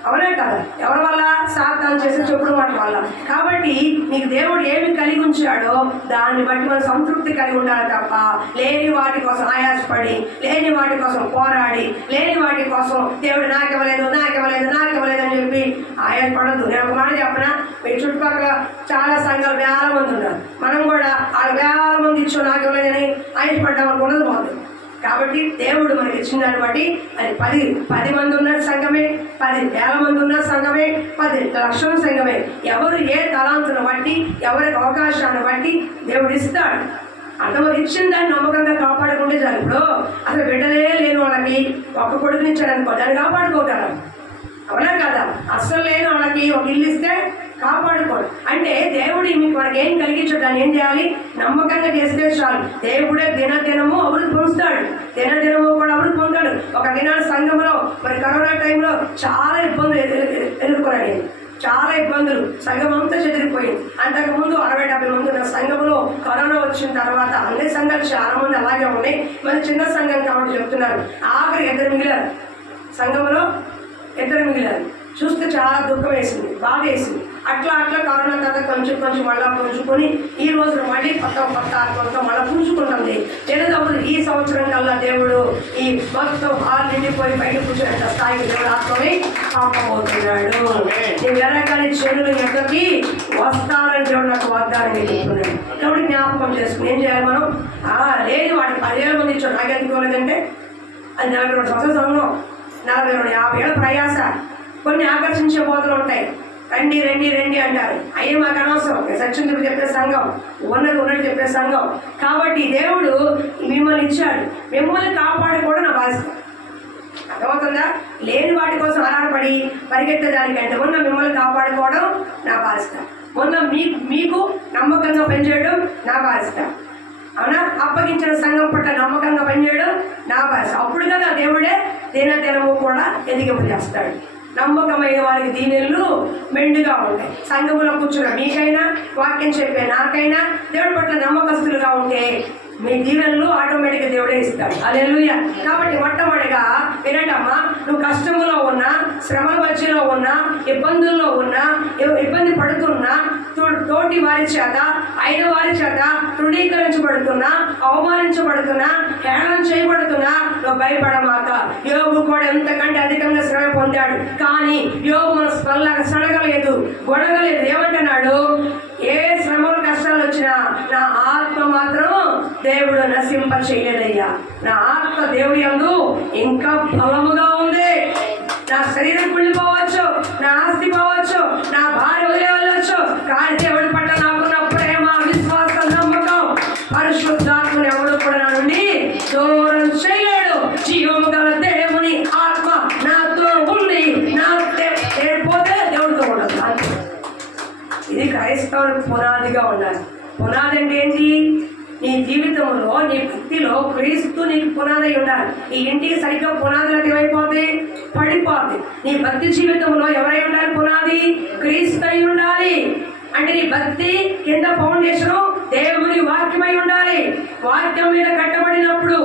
అవునా కదా? ఎవరి వల్ల? సాతాను చేసే చెప్పుడు మాట వల్ల. కాబట్టి నీకు దేవుడు ఏమి కలిగి ఉంచాడో దాన్ని బట్టి మనం సంతృప్తి కలిగి ఉండాలి తప్ప లేని వాటి కోసం ఆయాసపడి, లేని వాటి కోసం పోరాడి, లేని వాటి కోసం దేవుడు నాకివ్వలేదు అని చెప్పి ఆయాసపడద్దు. నేను ఒక మాట చెప్పనా, మీ చుట్టుపక్కల చాలా సంఘాలు వేల మంది ఉన్నారు. మనం కూడా ఆ వేల మంది ఇచ్చో నాకివ్వలేదని ఆయాసపడ్డాం అనుకున్నది బాగుంది. కాబట్టి దేవుడు మనకి ఇచ్చిన దాన్ని బట్టి అది 10 మంది ఉన్న సంఘమే, 10,000 మంది ఉన్న సంఘమే, 10 లక్షల సంఘమే, ఎవరు ఏ తలాంతును బట్టి, ఎవరికి అవకాశాన్ని బట్టి దేవుడు ఇస్తాడు. అతను ఇచ్చిన దాన్ని నమ్మకంగా కాపాడుకుంటే చాలు. ఇప్పుడు అసలు బిడ్డలే లేని వాళ్ళకి ఒక కొడుకునిచ్చాడు అనుకో, దాన్ని కాపాడుకోగలరు. అవునా కదా? అస్సలు లేని వాళ్ళకి ఒక ఇల్లు ఇస్తే కాపాడుకోడు. అంటే దేవుడు మీకు మనకి ఏం కలిగించాడు, దాన్ని ఏం చేయాలి? నమ్మకంగా చేస్తే చాలు. దేవుడే దినదినము అభివృద్ధి పొందుతాడు, దినదినము కూడా అభివృద్ధి పొందుతాడు. ఒక దినాల సంఘంలో మరి కరోనా టైంలో చాలా ఇబ్బందులు ఎదుర్కొన్నాడు. చాలా ఇబ్బందులు, సంఘం అంతా చెదిరిపోయింది. అంతకుముందు 60-70 మంది ఉన్న సంఘంలో కరోనా వచ్చిన తర్వాత అన్ని సంఘాలు చాలా మంది అలాగే ఉన్నాయి. మరి చిన్న సంఘం కాబట్టి చెప్తున్నారు, ఆఖరి 2 మిగిలారు. సంఘంలో 2 మిగిలారు. చూస్తే చాలా దుఃఖం వేసింది, బాధ వేసింది. అట్లా కరోనా తర్వాత కొంచెం మళ్ళా పుంజుకొని ఈ రోజు మళ్ళీ కొత్త ఆత్మతో మళ్ళీ పుంజుకుంటుంది. తెలియదు ఈ సంవత్సరం కల్లా దేవుడు ఈ మొత్తం హాల్ నిండిపోయి బయట కూర్చునే స్థాయికి దేవుడు ఆత్మని పంపబోతున్నాడు. నేను ఎలాగని చెరువులు ఎక్కడికి వస్తానని దేవుడు నాకు వాగ్దానం చెప్తున్నాడు. దేవుడు జ్ఞాపకం చేసుకుని ఏం చేయాలి మనం? లేని వాడికి 10,000 మంది ఇచ్చాడు. నాకు ఎందుకు లేదంటే అది 42 సంవత్సరాల సంఘం, 42-50 ఏళ్ళ ప్రయాస. కొన్ని ఆకర్షించే బోధలు ఉంటాయి, రండి రండి రండి అంటారు. అయ్యే మాకు అనవసరం. సత్యం చెప్పే సంఘం, ఉన్నట్టు చెప్పే సంఘం. కాబట్టి దేవుడు మిమ్మల్ని ఇచ్చాడు, మిమ్మల్ని కాపాడుకోవడం నా బాధ్యత. అర్థమవుతుందా? లేని వాటి కోసం ఆరాటపడి పరిగెత్తడానికంటే ఉన్న మిమ్మల్ని కాపాడుకోవడం నా బాధ్యత. మొన్న మీకు నమ్మకంగా పనిచేయడం నా బాధ్యత. అవునా? అప్పగించిన సంఘం పట్ల నమ్మకంగా పనిచేయడం నా బాధ్యత. అప్పుడు కదా దేవుడే దినదినము కూడా ఎదిగింపు చేస్తాడు. నమ్మకమైన వారికి దీవెనలు మెండుగా ఉంటాయి. సంఘములో కూర్చున్న మీకైనా, వాక్యం చెప్పే నాకైనా దేవుడి పట్ల నమ్మకస్తులుగా ఉంటే మీ దీవెనలు ఆటోమేటిక్గా దేవుడే ఇస్తాడు. హల్లెలూయా. కాబట్టి మొట్టమొదటిగా వినండమ్మా, నువ్వు కష్టములో ఉన్నా, శ్రమల మధ్యలో ఉన్నా, ఇబ్బందుల్లో ఉన్నా, ఇబ్బంది పడుతున్నా, తోటి వారి చేత, అయిన వారి చేత తృణీకరించబడుతున్నా, అవమానించబడుతున్నా, హేళన చేయబడుతున్నా నువ్వు భయపడమాక. యోబు కూడా ఎంతకంటే అధికంగా శ్రమ పొందాడు, కానీ యోబు మన స్పల్లాగా సడగలేదు, గొడగలేదు. ఏమంటున్నాడు? ఏ శ్రమలు కష్టాలు వచ్చినా నా ఆత్మ మాత్రం దేవుడు నశింప చేయలేదయ్యా. నా ఆత్మ దేవుడి యందు ఇంకా బలముగా ఉంది. నా శరీరం కుళ్ళిపోవచ్చు, నా ఆస్తి పోవచ్చు, నా భార్య వదిలే వెళ్ళవచ్చు, కానీ దేవుడి పట్ల నాకున్న ప్రేమ, విశ్వాసం, నమ్మకం, పరిశుద్ధాత్మని ఎవడు కూడా నా నుండి దూరం చేయలేడు. జీవము గల దేవుని ఆత్మ నాతో ఉండి నా పోతే దేవుడితో ఉండదు. ఇది క్రైస్తవులకు పునాదిగా ఉండాలి. పునాది అంటే ఏంటి? నీ జీవితంలో, నీ భక్తిలో క్రీస్తు నీకు పునాది ఉండాలి. ఈ ఇంటికి సరిగ్గా పునాదులకు ఏమైపోతుంది? పడిపోతుంది. నీ భక్తి జీవితంలో ఎవరై ఉండాలి? పునాది క్రీస్తు అయి ఉండాలి. అంటే నీ భక్తి కింద ఫౌండేషన్ దేవుని వాక్యమై ఉండాలి. వాక్యం మీద కట్టబడినప్పుడు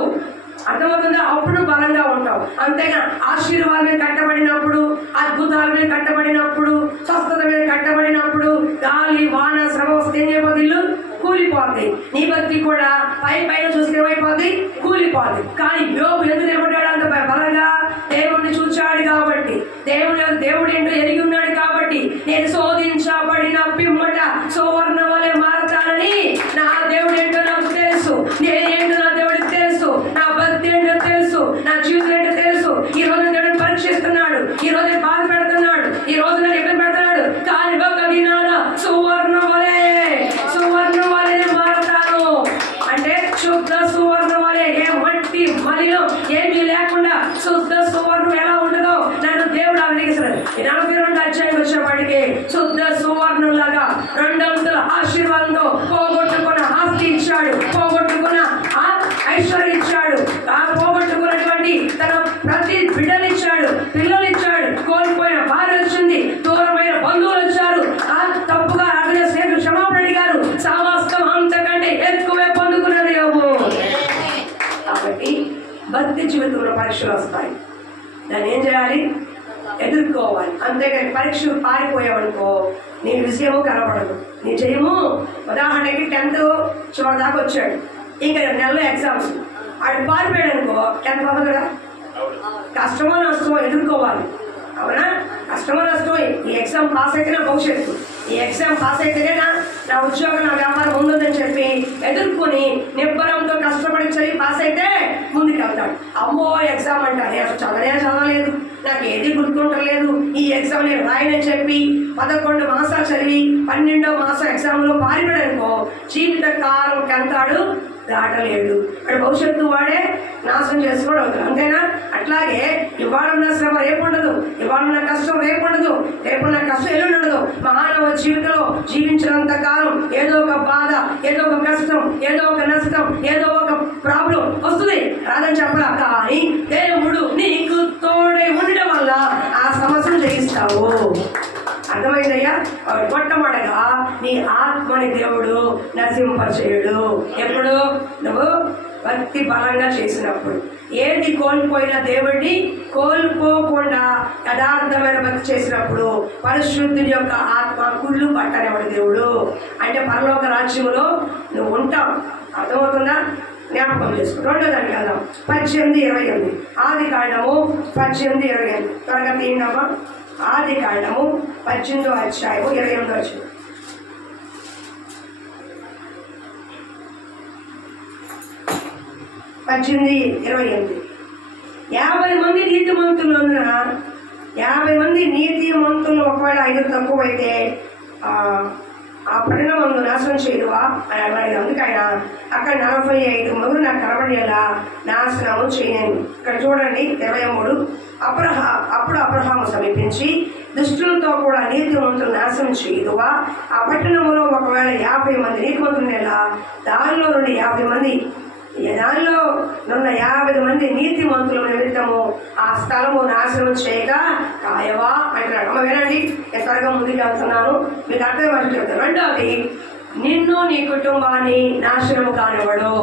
అర్థమవుతుందా? అప్పుడు బలంగా ఉంటావు. అంతేగా ఆశీర్వాదం మీద కట్టబడినప్పుడు, అద్భుతాల మీద కట్టబడినప్పుడు, స్వస్థత మీద కట్టబడినప్పుడు గాలి వాన శ్రమ వస్తే ఏం అయిపోతుంది? ఇల్లు కూలిపోద్ది. నీ భక్తి కూడా పైన చూస్తే ఏమైపోద్ది? కూలిపోద్ది. కానీ యోబు ఎందుకు నిలబడ్డాడు అంత బలంగా? దేవుడిని చూచాడు కాబట్టి, దేవుడు ఏంటో ఎరిగి ఉన్నాడు కాబట్టి, నేను శోధించబడిన పిమ్మట సువర్ణ వలె మారతానని నా దేవుడు ఏంటో నాకు తెలుసు, నేనేంటో నా దేవుడికి తెలుసు, నా భక్తి ఏంటో తెలుసు, నా జీవితం ఏంటో తెలుసు. ఈ రోజు దేవుడిని పరీక్షిస్తున్నాడు, ఈ రోజు బాధ పెడుతున్నాడు, ఈ రోజు నేను ఇబ్బంది పెడుతున్నాడు, కానీ ఒక దినాన సువర్ణ వలె మారతాను. అంటే శుద్ధ సువర్ణ వలె, ఏ మట్టి మలినం ఏమీ లేకుండా శుద్ధ సువర్ణం ఎలా ఉండదో నన్ను దేవుడు అభినందిస్తున్నాడు. 42 అధ్యాయం వచ్చేవాడికి శుద్ధ సువర్ణం లాగా 2 అంతుల ఆశీర్వాదంతో పోగొట్టుకున్న ఆస్తి ఇచ్చాడు, పోగొట్టుకున్న ఐశ్వర్యం ఇచ్చాడు, పోగొట్టుకున్నటువంటి తన ప్రతి బిడ్డలు ఇచ్చాడు, పిల్లలు ఇచ్చాడు, కోల్పోయిన భార్య వచ్చింది, దూరమైన బంధువులు వచ్చారు, తప్పుగా అర్థం చేసిన క్షమాపణ అడిగారు, సమస్తం అంతకంటే ఎక్కువే పొందుకున్నారు యోబు. కాబట్టి భక్తి జీవితంలో పరీక్షలు వస్తాయి. దాన్ని ఏం చేయాలి? ఎదుర్కోవాలి. అంతేగాని పరీక్షలు పారిపోయావనుకో నీ విజయము కనపడదు, నీ జయము. ఉదాహరణకి 10th చివరి దాకా వచ్చాడు, ఇంకా నెలలో ఎగ్జామ్స్, ఆడు పారిపోయాడు అనుకో 10th అవ్వదు కదా. కష్టమో నష్టమో ఎదుర్కోవాలి, అవునా? కష్టమో నష్టమో ఈ ఎగ్జామ్ పాస్ అయితేనే భవిష్యత్తు, ఈ ఎగ్జామ్ పాస్ అయితేనే నా ఉద్యోగం నా వ్యాపారం ముందుందని చెప్పి ఎదుర్కొని నిబ్బరంతో కష్టపడి చదివి పాస్ అయితే ముందుకు వెళ్తాడు. అమ్మో ఎగ్జామ్ అంటారు, నేను చదవలేదు, నాకు ఏది గుర్తుంటలేదు, ఈ ఎగ్జామ్ నేను రాయనని చెప్పి 11 మాసాలు చదివి 12వ మాసం ఎగ్జామ్లో పారిపోయాడనుకో జీవిత కాలం కెంతాడు దాటలేడు, వాడు భవిష్యత్తు వాడే నాశనం చేసుకోవడం అవుతుంది. అంతేనా? అట్లాగే ఇవాళన్న శ్రమ రేపు ఉండదు, ఇవాళన్న కష్టం రేపు ఉండదు, రేపున్న కష్టం ఎల్లుండి ఉండదు. మానవ జీవితంలో జీవించినంత కాలం ఏదో ఒక బాధ, ఏదో ఒక కష్టం, ఏదో ఒక నష్టం, ఏదో ఒక ప్రాబ్లం వస్తుంది, రాదని చెప్పలా. కానీ దేవుడు నీకు తోడే ఉండడం వల్ల ఆ సమస్యను జయిస్తావు. అర్థమైందయ్యా? మొట్టమొదటిగా నీ ఆత్మని దేవుడు నశింపచేయడు. ఎప్పుడు? నువ్వు భక్తి బలంగా చేసినప్పుడు. ఏది కోల్పోయినా దేవుడిని కోల్పోకుండా యథార్థమైన భక్తి చేసినప్పుడు పరిశుద్ధుని యొక్క ఆత్మ కుళ్ళు పట్టనేవాడు దేవుడు. అంటే పరలోక రాజ్యంలో నువ్వు ఉంటావు. అర్థమవుతుందా? జ్ఞాపకం చేసుకో. రెండో దానికి వెళ్దాం. 18:28 ఆది కాండము 18:28 త్వరగా తీయండమ్మా. ఆది కాండము 18వ అధ్యాయము 28వ వచనం. 18:28 50 మంది నీతిమంతులు ఉన్న 50 మంది నీతిమంతులు ఒకవేళ 5 తక్కువైతే ఆ పట్టణమందు నాశనం చేయదువా అని అడిగాడు. అందుకైన అక్కడ 45 మగురు నాకు కనబడేలా నాశనము చేయను. ఇక్కడ చూడండి 23 అప్పుడు అబ్రహాము సమీపించి దుష్టులతో కూడా నీతిమంతులు నాశనం చేయదువా? ఆ పట్టణంలో ఒకవేళ 50 మంది నీతిమంతులు ఎలా దానిలో నుండి 50 మంది దానిలో ఉన్న 50 మంది నీతిమంతుల నిమిత్తము ఆ స్థలము నాశనం చేయక కాయవా అంటున్నాడు. అమ్మ వినండి, త్వరగా ముందుకు వెళ్తున్నాను, మీకు అర్థం చెప్తాను. రెండవది, నిన్ను నీ కుటుంబాన్ని నాశనము కానివ్వడు.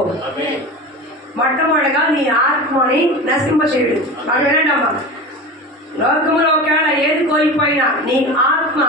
మొట్టమొదటిగా నీ ఆత్మని నశింపచేయడు. బాగా వినండి అమ్మా. లోకంలో ఒకవేళ ఏది కోల్పోయినా నీ ఆత్మ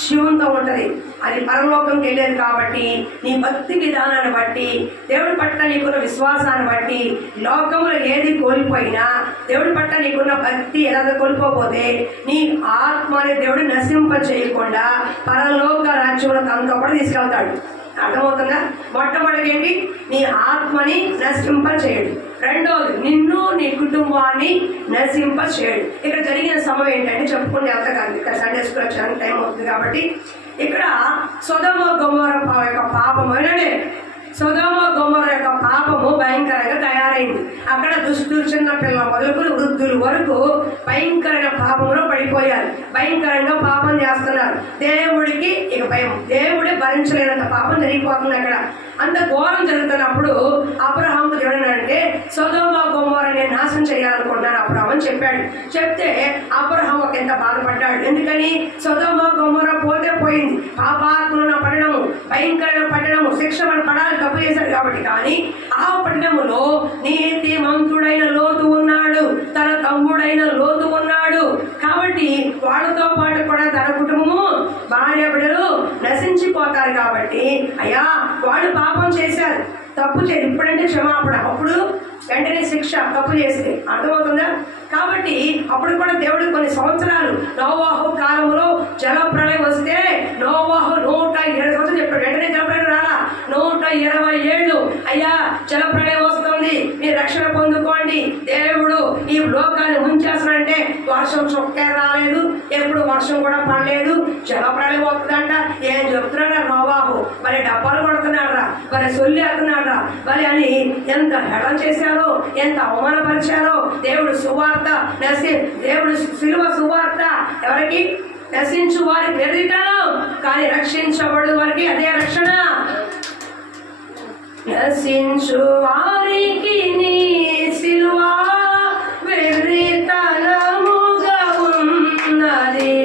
శివంతో ఉంటది, అది పరలోకంకి వెళ్ళేది. కాబట్టి నీ భక్తి విధానాన్ని బట్టి, దేవుడి పట్ల నీకున్న విశ్వాసాన్ని బట్టి లోకంలో ఏది కోల్పోయినా దేవుడి పట్ల నీకున్న భక్తి ఎలా కోల్పోతే నీ ఆత్మని దేవుడు నశింప చేయకుండా పరలోక రాజ్యంలో తనతో తీసుకెళ్తాడు. అర్థమవుతుందా? మొట్టమొదటి ఏంటి? నీ ఆత్మని నశింప చేయడు. రెండోది, నిన్ను నీ కుటుంబాన్ని నశింప చేయడు. ఇక్కడ జరిగిన సమయం ఏంటంటే చెప్పుకుంటే వెళ్తా కాదు, ఇక్కడ సండే స్కూల్ వచ్చడానికి టైం అవుతుంది కాబట్టి ఇక్కడ సొదొమ గొమొర్రా యొక్క పాపం అయిననే సొదొమ గొమొర్రా యొక్క పాపము భయంకరంగా తయారైంది. అక్కడ దుష్టులు చిన్న పిల్లల మొదలుకొని వృద్ధుల వరకు భయంకరమైన పాపంలో పడిపోయారు, భయంకరంగా పాపం చేస్తున్నారు. దేవుడికి ఇక భయం, దేవుడే భరించలేనంత పాపం జరిగిపోతుంది అక్కడ. అంత ఘోరం జరుగుతున్నప్పుడు అబ్రహాము ఎవరన్నాడంటే సొదొమ గొమొర్రాని నాశనం చేయాలనుకుంటున్నాను అబ్రహాం అని చెప్పాడు. చెప్తే అబ్రహాం ఒక ఎంత బాధపడ్డాడు. ఎందుకని? సొదొమ గొమొర్రా పోతే పోయింది, పాపాత్ములున్న పట్టణము, భయంకరమైన పట్టణము, శిక్ష మనం పడాలి, తప్పు చేశాడు కాబట్టి. కానీ ఆ పట్టణములో నీతిమంతుడైన లోతు ఉన్నాడు, తన తమ్ముడైన లోతు ఉన్నాడు. కాబట్టి వాళ్ళతో పాటు కూడా తన కుటుంబము, భార్య బిడ్డలు నశించిపోతారు. కాబట్టి అయ్యా వాళ్ళు పాపం చేశారు, తప్పు చేసి ఇప్పుడంటే క్షమాపణ, అప్పుడు వెంటనే శిక్ష తప్పు చేస్తే. అర్థమవుతుందా? కాబట్టి అప్పుడు కూడా దేవుడు కొన్ని సంవత్సరాలు నోవాహు కాలంలో జలప్రళయం వస్తే నోవాహు 120 సంవత్సరాలు చెప్పాడు. వెంటనే జలప్రళయం రాలా, 120 ఏళ్ళు అయ్యా జలప్రళయం వస్తుంది, మీరు రక్షణ పొందుకోండి, దేవుడు ఈ లోకాన్ని ముంచేస్తానంటే వర్షం చొక్కే రాలేదు, ఎప్పుడు వర్షం కూడా పడలేదు, జలప్రళయం వస్తుందంట. ఏం చెప్తున్నాడా నోవాహు? మరి డబ్బాలు కొడుతున్నాడా, మరి సొల్లేస్తున్నాడా, మరి అని ఎంత హేళన చేశారో, ఎంత అవమానపరిచారో. దేవుడు సువార్త దేవుడు శిలువ సువార్త ఎవరికి? నశించు వారికి వెర్రితనం, కానీ రక్షించబడు వారికి అదే రక్షణ. నశించు వారికి నీ శిలువ వెర్రితనముగా ఉన్నది,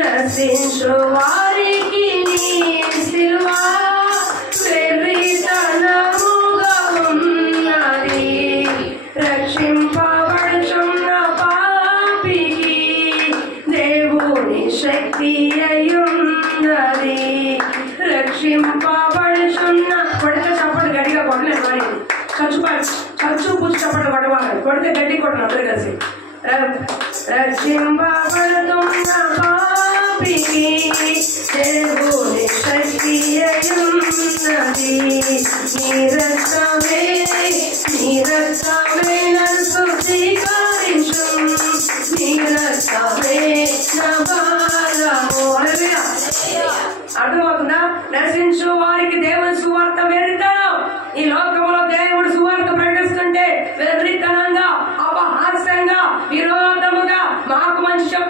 నశించు వారికి నీ శిలువ వెర్రితనముగా ఉన్నది, రక్షింపబడుచున్న పాపికి చప్పట్లు కొట్టవాలి. కొడితే గట్టి కొట్టను అందరూ కలిసి. రక్షింపబడుతున్న పాపికి దేవుని శక్తి అయున్నది. నీ రక్తమే నన్ను స్వీకరించు, నీ రక్తమే నా భారము. అర్థమవుతుందా? నశించు వారికి దేవుని సువార్త వెర్రితనం. ఈ లోకంలో దేవుడు సువార్త ప్రకటిస్తుంటే వెర్రితనంగా, అపహాస్యంగా, విరోధముగా, మాకు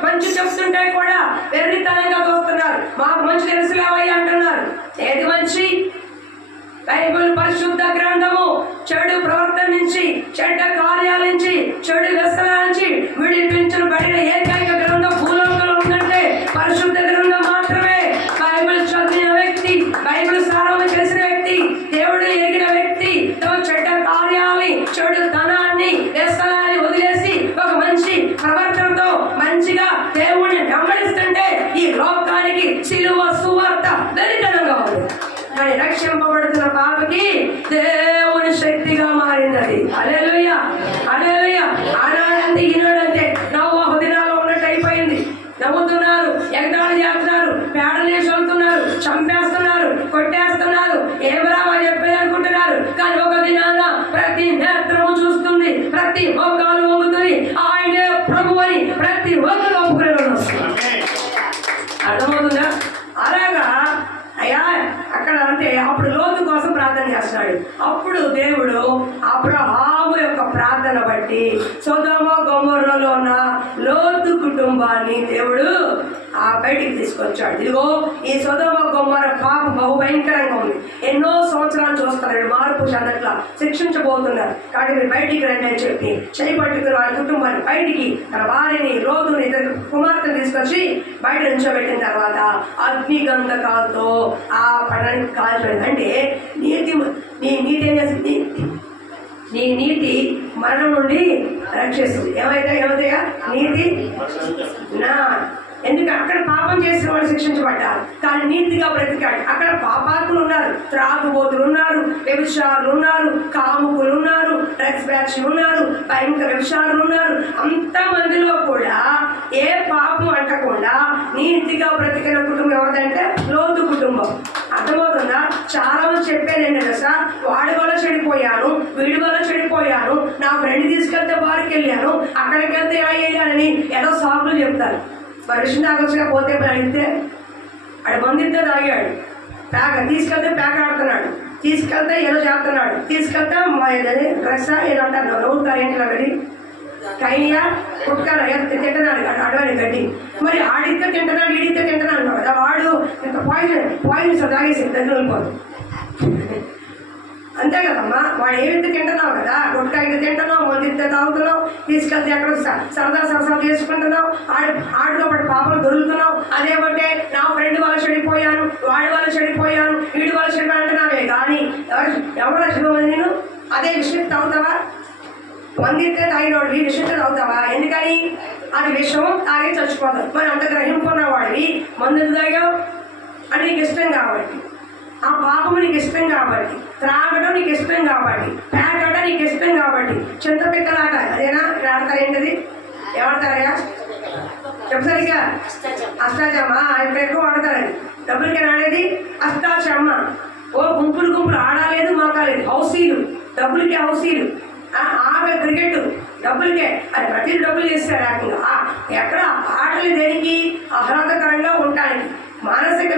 మంచి చెప్తుంటే కూడా వెర్రితనంగా చూస్తున్నారు. మాకు మంచి తెలుసులేవయ్య అంటున్నారు. ఏది మంచి? బైబిల్ పరిశుద్ధ గ్రంథము చెడు ప్రవర్తన నుంచి, చెడ్డ కార్యాల నుంచి, చెడు వ్యసనాల నుంచి విడిపించబడిన ఏకైక గ్రంథం భూలోకంలో ఉందంటే పరిశుద్ధ గ్రంథం మాత్రమే. బైబిల్ చదివిన వ్యక్తి, బైబిల్ సారము చేసిన వ్యక్తి, దేవుడు ఎరిగిన వ్యక్తి తమ చెడ్డ కార్యాలని, చెడు ధనాన్ని, వ్యసనాన్ని వదిలేసి ఒక మంచి ప్రవర్తనతో మంచిగా దేవుడిని వెంబడిస్తుంటే ఈ లోకానికి సిలువ సువార్త వెరితనంగా ఉంది. కానీ రక్షింపబడుతున్న పాపకి దేవుని శక్తిగా మారింది. హల్లెలూయా, హల్లెలూయా. ఆనాడంతే ఈనాడంతే నోవహు దినాల్లో ఉన్నట్టు అయిపోయింది. నవ్వుతున్నారు, ఎగతాళి చేస్తున్నారు, పేడలేసి వెళ్తున్నారు, చంపేస్తున్నారు, కొట్టేస్తున్నారు, ఏమరామా చెప్పేది అనుకుంటున్నారు. కానీ ఒక దినాన ప్రతి నేత్రము చూస్తుంది, ప్రతి మోకాలు వంగుతుంది, ఆయనే ప్రభు అని ప్రతి ఒక్కరు ఒప్పుకునే అర్థమవుతుందా? అలాగా అయ్యా అక్కడ అంటే అప్పుడు లోతు కోసం ప్రార్థన చేస్తున్నాడు. అప్పుడు దేవుడు అబ్రహాము యొక్క ప్రార్థన బట్టి సొదొమ గొమొర్రాలో ఉన్న లోతు కుటుంబాన్ని దేవుడు బయటికి తీసుకొచ్చాడు. ఇదిగో ఈ సొదొమ గొమొర్రా పాపం బహు భయంకరంగా ఉంది. ఎన్నో సంవత్సరాలు చూస్తున్నాడు, మార్పు చెందట్లా, శిక్షించబోతున్నారు. కాబట్టి మీరు బయటికి రండి అని చెప్పి చేపట్టుకుని వాళ్ళ కుటుంబాన్ని బయటికి, తన భార్యని, లోతుని, ఇద్దరు కుమార్తెను తీసుకొచ్చి బయట నుంచోబెట్టిన తర్వాత అగ్ని గంధకాలతో ఆ పడడానికి కాల్చండి. అంటే నీ నీతి ఏం చేస్తుంది? నీ నీతి మరణం నుండి రక్షిస్తుంది. ఏమవుతాయా? నీతి నా ఎందుకంటే అక్కడ పాపం చేసిన వాళ్ళు శిక్షించబడ్డారు, కానీ నీతిగా బ్రతికాడు. అక్కడ పాపాత్ములు ఉన్నారు, త్రాగుబోతులు ఉన్నారు, వ్యభిచారులు ఉన్నారు, కాముకులు ఉన్నారు, డ్రగ్స్ బ్యాచ్లు ఉన్నారు, భయంకర వ్యభిచారులు ఉన్నారు. అంతమందిలో కూడా ఏ పాపం అంటకుండా నీతిగా బ్రతికిన కుటుంబం ఎవరిదంటే లోతు కుటుంబం. అర్థమవుతుందా? చాలా మంది చెప్పేది ఏంటంటే సార్, వాడి వల్ల చెడిపోయాను, వీడి వల్ల చెడిపోయాను, నా ఫ్రెండ్ తీసుకెళ్తే బార్కి వెళ్ళాను, అక్కడికి వెళ్తే ఎలా వెళ్ళానని ఏదో సాకులు చెప్తారు. మనిషిని తాగొచ్చుగా పోతే అడిగితే ఆడ మందితో తాగాడు, తీసుకెళ్తే ప్యాక్ ఆడుతున్నాడు, తీసుకెళ్తే ఏదో చేస్తున్నాడు, తీసుకెళ్తే డ్రెస్ ఏదో అంటారు, నవ్వుతారు ఏంటి వెళ్ళి కయ్యా కుక్కలు తింటున్నాడు అడవాడి గడ్డి. మరి ఆడితే తింటున్నాడు, ఈడితే తింటున్నాడు కదా, వాడు ఇంత పాయిజన్ తాగేసి దగ్గర వెళ్ళిపోదు. అంతే కదమ్మా, వాడు ఏమిస్తే తింటున్నావు కదా, గుట్కాయ తింటున్నావు, మందితే తాగుతున్నావు, తీసుకెళ్తే ఎక్కడ సరసాలు చేసుకుంటున్నావు, ఆడితో పాటు పాపలు దొరుకుతున్నావు. అదేమంటే నా ఫ్రెండ్ వల్ల చెడిపోయాను, వాడి వల్ల చెడిపోయాను, వీడి వల్ల చెడిపోయాను అంటున్నావే. కానీ ఎవరు చెడిపోయి నేను అదే విషయం తాగుతావా? మందితే తాగినవాడివి విషయం తాగుతావా? ఎందుకని? అది విషయం తాగే చచ్చిపోతావు. మరి అంత గ్రహింపున్న వాడివి మందులు తాగావు అని నీకు ఇష్టం కాబట్టి, ఆ పాపము నీకు ఇష్టం కాబట్టి, త్రాగడం నీకు ఇష్టం కాబట్టి, పేకడం నీకు ఇష్టం కాబట్టి, చింతపిక్కలాట అదేనా ఆడతారు? ఏంటది ఏమంటారయ్యా చెప్పసరిగా? అష్టాచమ్మ. ఇక్కడ ఎక్కువ ఆడతారండి. డబ్బులకి ఆడేది అష్టాచమ్మ. ఓ గుంపులు ఆడాలేదు, మాకాలేదు, హౌసీలు, డబ్బులకి హౌసీలు. క్రికెట్ డబ్బులకే, అది ప్రతి డబ్బులు చేస్తారు. ఏకంగా ఎక్కడ ఆటలు దేనికి? ఆహ్లాదకరంగా ఉండటానికి, మానసిక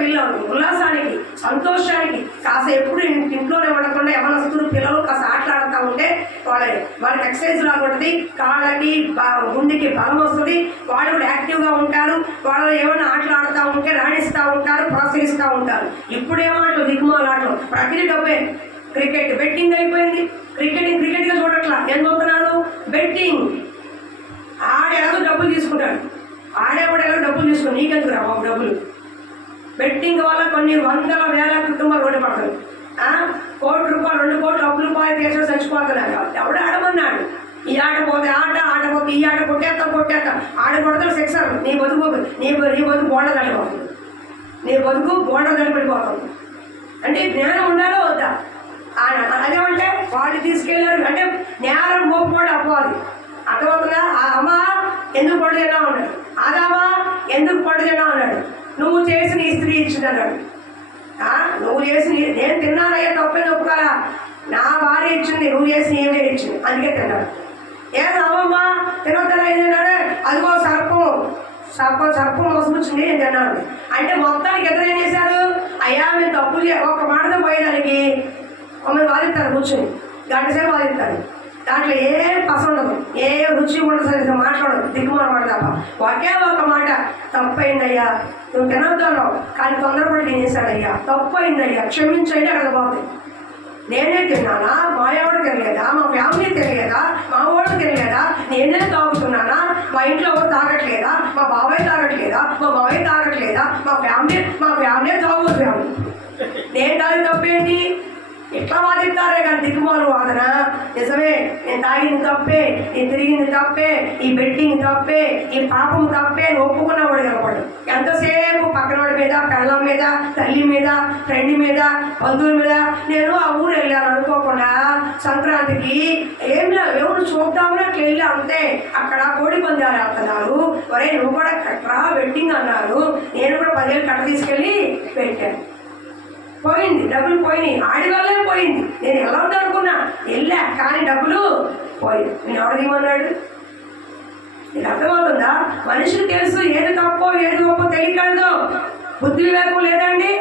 ఉల్లాసానికి, సంతోషానికి. కాస్త ఎప్పుడు ఇంట్లోనే ఉండకుండా యవనస్తులు పిల్లలు కాస్త ఆటలాడుతూ ఉంటే వాళ్ళకి ఎక్సర్సైజ్ లాగా ఉంటుంది, కాళ్ళకి గుండెకి బలం వస్తుంది, వాళ్ళు కూడా యాక్టివ్గా ఉంటారు. వాళ్ళు ఏమైనా ఆటలు ఆడుతూ ఉంటే రాణిస్తూ ఉంటారు, ప్రోత్సహిస్తూ ఉంటారు. ఇప్పుడేమాటలు దిగుమాలాటలు, ప్రతి డబ్బే. క్రికెట్ బెట్టింగ్ అయిపోయింది. క్రికెట్ గా చూడట్లా, ఏం చూస్తున్నారు? బెట్టింగ్. ఆడేదో డబ్బులు తీసుకుంటాడు, ఆడేవాడు ఎలా డబ్బులు తీసుకుని నీకెందుకు రా బాబు డబ్బులు? బెట్టింగ్ వల్ల కొన్ని వందల వేల కుటుంబాలు రోడ్డు పడతారు. ₹1 2 కోట్లు అప్పులు పోయి తీర్చో చచ్చిపోతున్నారు. ఎవడు ఆడమన్నాడు? ఈ ఆట పోతే ఆటపోతే ఈ ఆట కొట్టేక ఆడ కొడతాడు సిక్సర్. నీ బతుకు బోండ తడిపోతుంది, నీ బతుకు బోండ తడిపడిపోతుంది. అంటే జ్ఞానం ఉండాలో వద్దా? అదేమంటే వాళ్ళు తీసుకెళ్ళారు అంటే నేరం మోపవాడు అపవాది. అర్థమవుతుందా? ఆ అమ్మ ఎందుకు పడుదలా ఉన్నాడు, అదమ్మా ఎందుకు పడుదలా ఉన్నాడు, నువ్వు చేసిన ఈ స్త్రీ ఇచ్చింది అన్నాడు. నువ్వు చేసిన నేను తిన్నానయ్యా తప్పే ఒప్పుకోరా, నా భార్య ఇచ్చింది, నువ్వు చేసిన ఏమే ఇచ్చింది అందుకే తిన్నాడు. అమ్మమ్మ తినొద్దరా ఏదన్నాడు, అదిగో సర్పం మోసముచ్చింది నేను తిన్నాను అంటే మొత్తానికి ఇద్దరు ఏం చేశారు, అయ్యా మీరు తప్పులు ఒక మాటతో పోయేదానికి మమ్మల్ని వాదిస్తారు, కూర్చొని గంట సేపు వాదిస్తారు. దాంట్లో ఏ పస ఉండదు, ఏ రుచి ఉండదు, సరిగ్గా మాట్లాడదు, దిగుమల మాట తప్ప ఒకే ఒక మాట, తప్పైందయ్యా నువ్వు తినొద్దు అన్నావు కానీ తొందరపడి తినేసాడయ్యా, తప్పైందయ్యా క్షమించండి అక్కడ బాగుంది. నేనే తిన్నానా, మా ఎవరు తినలేదా, మా ఫ్యామిలీ తినలేదా, మా వాళ్ళు తినలేదా, నేనే తాగుతున్నానా, మా ఇంట్లో ఎవరు తాగట్లేదా, మా బాబాయ్ తాగట్లేదా, మా బాబాయ్ తాగట్లేదా, మా ఫ్యామిలీ తాగు ఫ్యామిలీ, నేను తాగి తప్పేంటి ఎట్లా వాదిస్తారే కానీ దిగుమాలు వాదన. నిజమే, నేను తాగింది తప్పే, నేను తిరిగింది తప్పే, ఈ బెట్టింగ్ తప్పే, ఈ పాపం తప్పే అని ఒప్పుకున్నవాడు కనపడు. ఎంతసేపు పక్కనవాడి మీద, పెళ్ళం మీద, తల్లి మీద, ఫ్రెండ్ మీద, బంధువుల మీద. నేను ఆ ఊరు వెళ్ళాను అనుకోకుండా సంక్రాంతికి ఏం లేదు, ఎవరు చూద్దామని అట్లా వెళ్ళా అంతే. అక్కడ కోడి పందాలు వేస్తున్నారు, ఒరే నువ్వు కూడా కట్రా బెట్టింగ్ అన్నారు, నేను కూడా 10,000 కట్ట తీసుకెళ్ళి పెట్టాను. పోయింది, డబ్బులు పోయినాయి, ఆడి వల్లే పోయింది. నేను ఎలా అనుకున్నా వెళ్ళా కానీ డబ్బులు పోయింది. నేను ఎవరు దిగమన్నాడు? నీకు అర్థమవుతుందా? మనిషికి తెలుసు ఏది తప్పో ఏది గొప్ప తెలియకూడదు, బుద్ధి వివేకం లేదండి.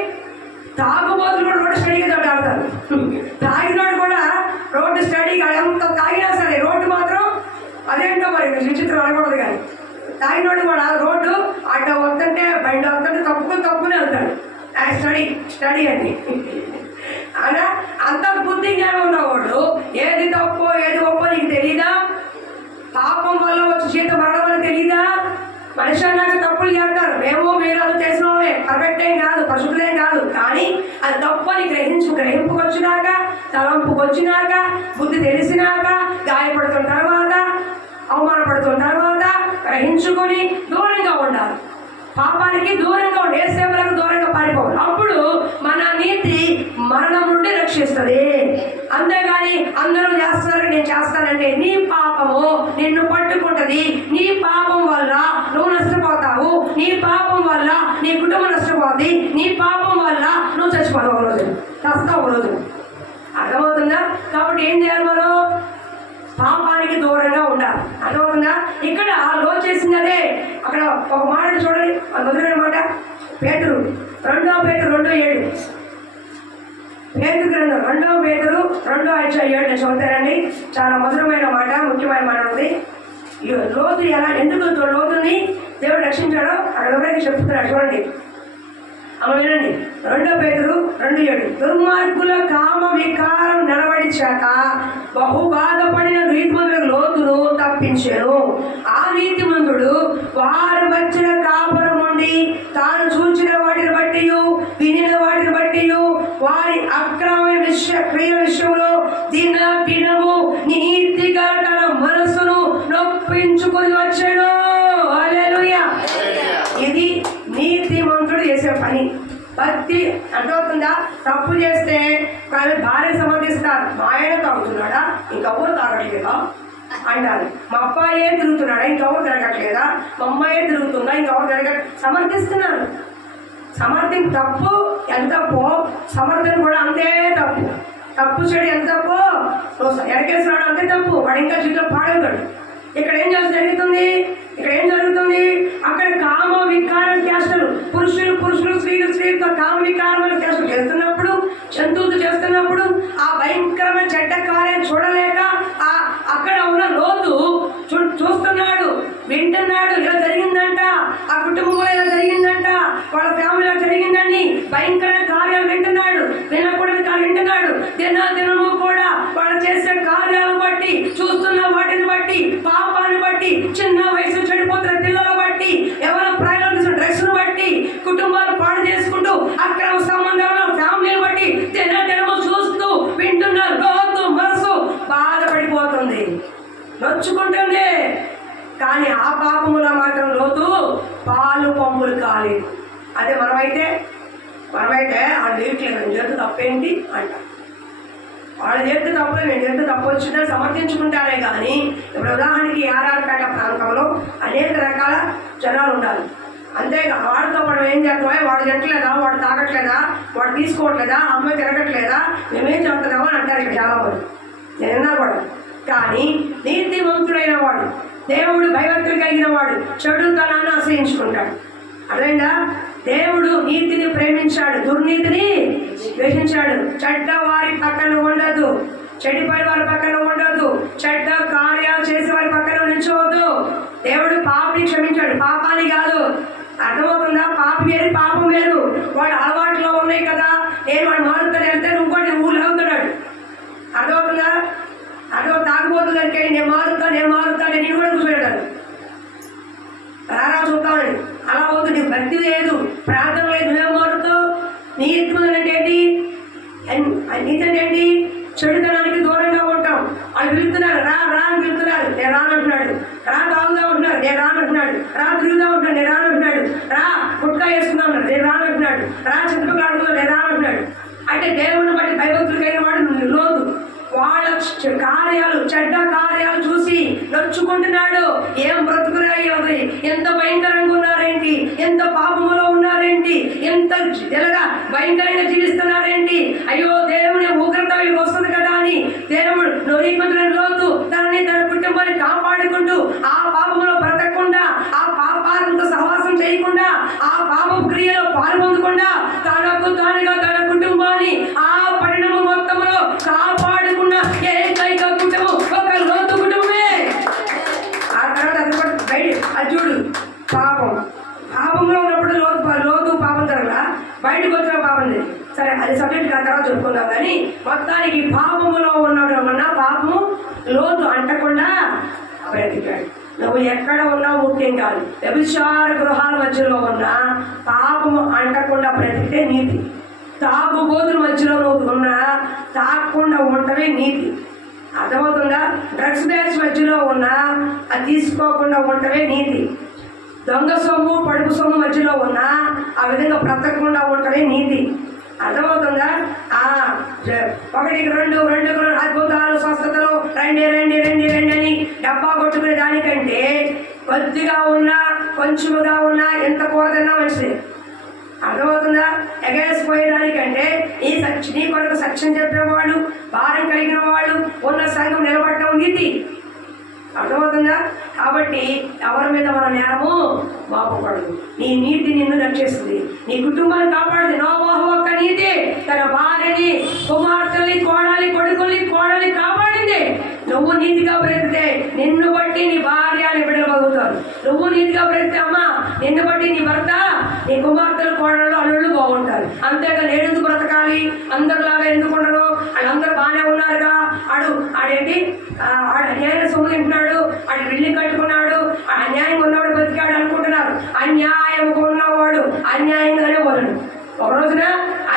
తాగుబోతులు కూడా రోడ్డు స్టడీగా ఆడతారు, తాగినోడు కూడా రోడ్డు స్టడీగా ఎంత తాగినా సరే రోడ్డు మాత్రం అదేంటో మరి విచిత్రం అనకూడదు. కానీ తాగినోడు కూడా రోడ్డు అడ్డ వస్తుంటే బండి వస్తుంటే తప్పుకుని వెళ్తాడు. స్టడీ అని అనా అంత బుద్ధి జ్ఞానం ఉన్నవాడు ఏది తప్పో ఏది గొప్ప నీకు తెలీదా? పాపం వల్ల వచ్చి జీతం మరణం వల్ల తెలీదా? మనిషి అన్నాక తప్పులు చేస్తారు, మేము మీరు అది చేసిన వాళ్ళే, పర్ఫెక్ట్ ఏం కాదు, పశువులేం కాదు. కానీ అది తప్పని గ్రహింపుకు వచ్చినాక, తలంపుకు వచ్చినాక, బుద్ధి తెలిసినాక, గాయపడుతున్న తర్వాత, అవమానపడుతున్న తర్వాత గ్రహించుకొని దూరంగా ఉండాలి. పాపానికి దూరంగా ఉండి ఏసేపులకు దూరంగా పారిపోవాలి. అప్పుడు మన నీతి మరణం నుండి రక్షిస్తుంది. అంతేగాని అందరూ చేస్తున్నారు నేను చేస్తానంటే నీ పాపము నిన్ను పట్టుకుంటది. నీ పాపం వల్ల నువ్వు నష్టపోతావు, నీ పాపం వల్ల నీ కుటుంబం నష్టపోతుంది, నీ పాపం వల్ల నువ్వు చచ్చిపోతావు, ఒక రోజు చస్తావు, ఒక రోజు. అర్థమవుతుందా? కాబట్టి ఏం చేయాలి మనం? పాపానికి దూరంగా ఉండాలి. అర్థమవుతుందా? ఇక్కడ లో చేసింది అదే. అక్కడ ఒక మాట చూడండి, మొదలైన మాట పేతురు 2 Pétero 2:7. పేతురు గ్రంథం 2 Pétero 2:7 నేను చదువుతానండి. చాలా మధురమైన మాట, ముఖ్యమైన మాట ఉంది. లోతు ఎందుకు లోతుని దేవుడు రక్షించాడో అక్కడ ఎవరైతే చెప్తున్నాడు చూడండి. అమ్మ వినండి. 2 Pétero 2:7. దుర్మార్గుల కామ వికారం నిలబడిచాక బహు బాధపడిన నీతిమంతులకు లోతును తప్పించాను. ఆ నీతిమంతుడు వారు వచ్చిన కాపురం నుండి తాను చూచిన వాటిని బట్టి వినిన వాటిని బట్టి వారి అక్రమ క్రియ విషయంలో దినము నీతిగా తన మనసును నొప్పించుకుని వచ్చాడు. హల్లెలూయా. ఇది నీతిమంతుడు చేసే పని. భక్తి అర్థమవుతుందా? తప్పు చేస్తే భార్య సమర్థిస్తారు, మా ఆయన తాగుతున్నాడా ఇంకెవరు తాగట్లేదా అంటారు. మా అబ్బాయే తిరుగుతున్నాడా ఇంకెవరు తిరగట్లేదా, మా అమ్మాయే తిరుగుతుందా ఇంకెవరు సమర్థిస్తున్నారు. సమర్థింపు తప్పు ఎంత తప్పు, సమర్థన కూడా అంతే తప్పు. తప్పు చెడు ఎంత తప్పు, ఎరకేసినాడు అంతే తప్పు, వాడు ఇంకా జీవితం పాడవుతాడు. ఇక్కడ ఏం జరుగుతుంది? అక్కడ కామ వికారం చేస్తారు. పురుషులు స్త్రీలతో కామ వికారమైన చేష్టలు చేస్తున్నప్పుడు, జంతువులు చేస్తున్నప్పుడు ఆ భయంకరమైన చెడ్డ కార్యం చూడలేక అక్కడ ఉన్న లోతు చూస్తున్నాడు, వింటున్నాడు. ఇలా జరిగిందంట, ఆ కుటుంబంలో ఇలా జరిగిందంట, వాళ్ళ ఫ్యామిలీలో జరిగిందని భయంకరమైన కార్యాలు వింటున్నాడు. వినకూడని కార్యాలు వింటున్నాడు. దినము కూడా వాళ్ళు చేసే కార్యాలను బట్టి, చూస్తున్న వాటిని బట్టి, పాపాన్ని బట్టి, చిన్న వయసు చెడిపోతున్న పిల్లలు బట్టి, ఎవరు ప్రయోజన డ్రగ్స్ ను బట్టి, కుటుంబాలు పాడు చేసుకుంటూ అక్రమ సంబంధాలను ఫ్యామిలీని బట్టి దినము చూస్తూ వింటున్న లోతు మనసు బాధపడిపోతుంది, నొచ్చుకుంటుంది. కానీ ఆ పాపములో మాత్రం లోతు పాలు పంపులు కాలేదు. అదే మనమైతే ఆ నీటి చేతి తప్పేంటి అంట. వాళ్ళు చేస్తే తప్పు, నేను చేస్తే తప్పు వచ్చిందని సమర్థించుకుంటారే కానీ ఇప్పుడు ఉదాహరణకి ఆర్ఆర్పేట ప్రాంతంలో అనేక రకాల జనాలు ఉండాలి. అంతేగా వాడితో మనం ఏం చేస్తామో వాడు తింటలేదా, వాడు తాగట్లేదా, వాడు తీసుకోవట్లేదా, అమ్మాయి తిరగట్లేదా, మేమేం చెప్తున్నామో అని అంటారు ఇక్కడ చాలా మంది. నేనన్నా కూడా. కానీ నీతివంతుడైన వాడు, దేవుడు భయభక్తులు కలిగిన వాడు చెడుతనాన్ని ఆశ్రయించుకుంటాడు. అదేంటా దేవుడు నీతిని ప్రేమించాడు, దుర్నీతిని ద్వేషించాడు. చెడ్డ వారి పక్కన ఉండదు, చెడిపోయిన వారి పక్కన ఉండదు, చెడ్డ కార్యాలు చేసే వారి పక్కన నిల్చోవద్దు. దేవుడు పాపని క్షమించాడు, పాపాన్ని కాదు. అర్థమవుతుందా? పాపం వేరు, పాపం వేరు. వాడు అలవాట్లో ఉన్నాయి కదా, నేను వాడు మారుతాడు వెళ్తే ఇంకోటి ఊళ్ళు అవుతున్నాడు. అర్థమవుతుందా? అదో తాగుబోతు దగ్గరికి నేను మారుతాను నేను కూడా కూర్చోడాడు రారా చూద్దామని. అలా అవుతుంది. నీకు భక్తి లేదు, ప్రార్థన లేదు, నువ్వేం మారుతావు? నీతి అంటే ఏంటి? నీతి అంటే ఏంటి? చెడుతనానికి దూరంగా ఉంటాం. వాళ్ళు పిలుస్తున్నారు, రా రా అని పిలుస్తున్నారు, నేను రానంటున్నాడు. రా తాగుదా ఉంటున్నాడు, నేను రానంటున్నాడు. రా తిరుగుదా ఉంటాడు, నేను రానంటున్నాడు. రా గుట్కా వేసుకుందా ఉన్నాడు, నేను రానంటున్నాడు. రా చింతపక్కలు ఆడుకుందా, నేను రానంటున్నాడు. అంటే దేవుడిని బట్టి భయభక్తులు కలిగిన వాడు లోతు. వాళ్ళ కార్యాలు, చెడ్డ కార్యాలు చూసి నొచ్చుకుంటున్నాడు. ఏం బ్రతుకురాయి, ఎంత భయంకరంగా ఉన్నారేంటి, ఎంత పాపములో ఉన్నారేంటి, ఎంత ఎలాగా భయంకరంగా జీవిస్తున్నారేంటి, అయ్యో దేవుని ఉగ్రత వీళ్ళకి వస్తుంది కదా అని దేవుడు నోరీపతులను లోతు తనని తన కుటుంబాన్ని కాపాడుకుంటూ ఆ పాపములో బ్రతకకుండా, ఆ పాపాలతో సహవాసం చేయకుండా, ఆ పాప క్రియలో పాల్పొందకుండా తనకు తానుగా తన కుటుంబాన్ని ఆ పరిణామం మొత్తంలో కాపాడుకున్న ఏకైక కుటుంబం ఒక లోతు కుటుంబమే. ఆ తర్వాత అర్జుడు పాపంలో ఉన్నప్పుడు లోతు పాపం జరగలా, బయటకు వచ్చిన పాపం జరిగింది. సరే, అది సబ్జెక్ట్ ఆ తర్వాత చెప్పుకుందాం. కానీ మొత్తానికి పాపములో ఉండడం వల్ల పాపము లోతు అంటకుండా బ్రతికాడు. నువ్వు ఎక్కడ ఉన్నావు ముఖ్యం కాదు. వ్యభిచార గృహాల మధ్యలో ఉన్నా పాపము అంటకుండా బ్రతికితే నీతి. తాగుబోతుల మధ్యలో నువ్వు ఉన్నా తాగకుండా ఉండటమే నీతి. అర్థమవుతుందా? డ్రగ్స్ బ్యాచ్ మధ్యలో ఉన్నా అది తీసుకోకుండా ఉండటమే నీతి. దొంగ సొమ్ము, పడుపు సొమ్ము మధ్యలో ఉన్నా ఆ విధంగా బ్రతకకుండా ఉండటమే నీతి. అర్థమవుతుందా? 1 2 అద్భుతాలు, స్వస్థతలు, రండి రండి రండి రండి అని డబ్బా కొట్టుకునే దానికంటే కొద్దిగా ఉన్నా, కొంచెముగా ఉన్నా, ఎంత కూరదన్నా మంచిది. అర్థమవుతుందా? ఎగేసిపోయేదానికంటే నీ కొరకు సాక్ష్యం చెప్పేవాళ్ళు, భారం కలిగిన వాళ్ళు ఉన్న సంఘం నిలబడటం నీతి. అర్థమవుతుందా? కాబట్టి ఎవరి మీద మన నేరము మోపకూడదు. నీ నీతి నిన్ను రక్షిస్తుంది, నీ కుటుంబాన్ని కాపాడుతుంది. నోవాహు ఒక్క నీతి తన భార్యని, కుమార్తెల్ని, కొడుకుల్ని కాపాడింది. నువ్వు నీతిగా బ్రతికితే నిన్ను బట్టి నీ భార్య, నీ బిడ్డలు బాగుతారు. నువ్వు నీతిగా బ్రతికితే అమ్మా నిన్ను బట్టి నీ భర్త, నీ కుమార్తెలు, కోడళ్ళు, అల్లుళ్ళు బాగుంటారు. అంతేగా నేను ఎందుకు బ్రతకాలి, అందరిలాగా ఎందుకు ఉండరు, వాళ్ళందరూ బాగానే ఉన్నారుగా, ఆడేంటి అన్యాయం సొమ్ము తింటున్నాడు, ఆడు బిల్డింగ్ కట్టుకున్నాడు, అన్యాయంగా ఉన్నవాడు బతికాడు అనుకుంటున్నారు. అన్యాయంగా ఉన్నవాడు అన్యాయంగానే వదడు. ఒక రోజున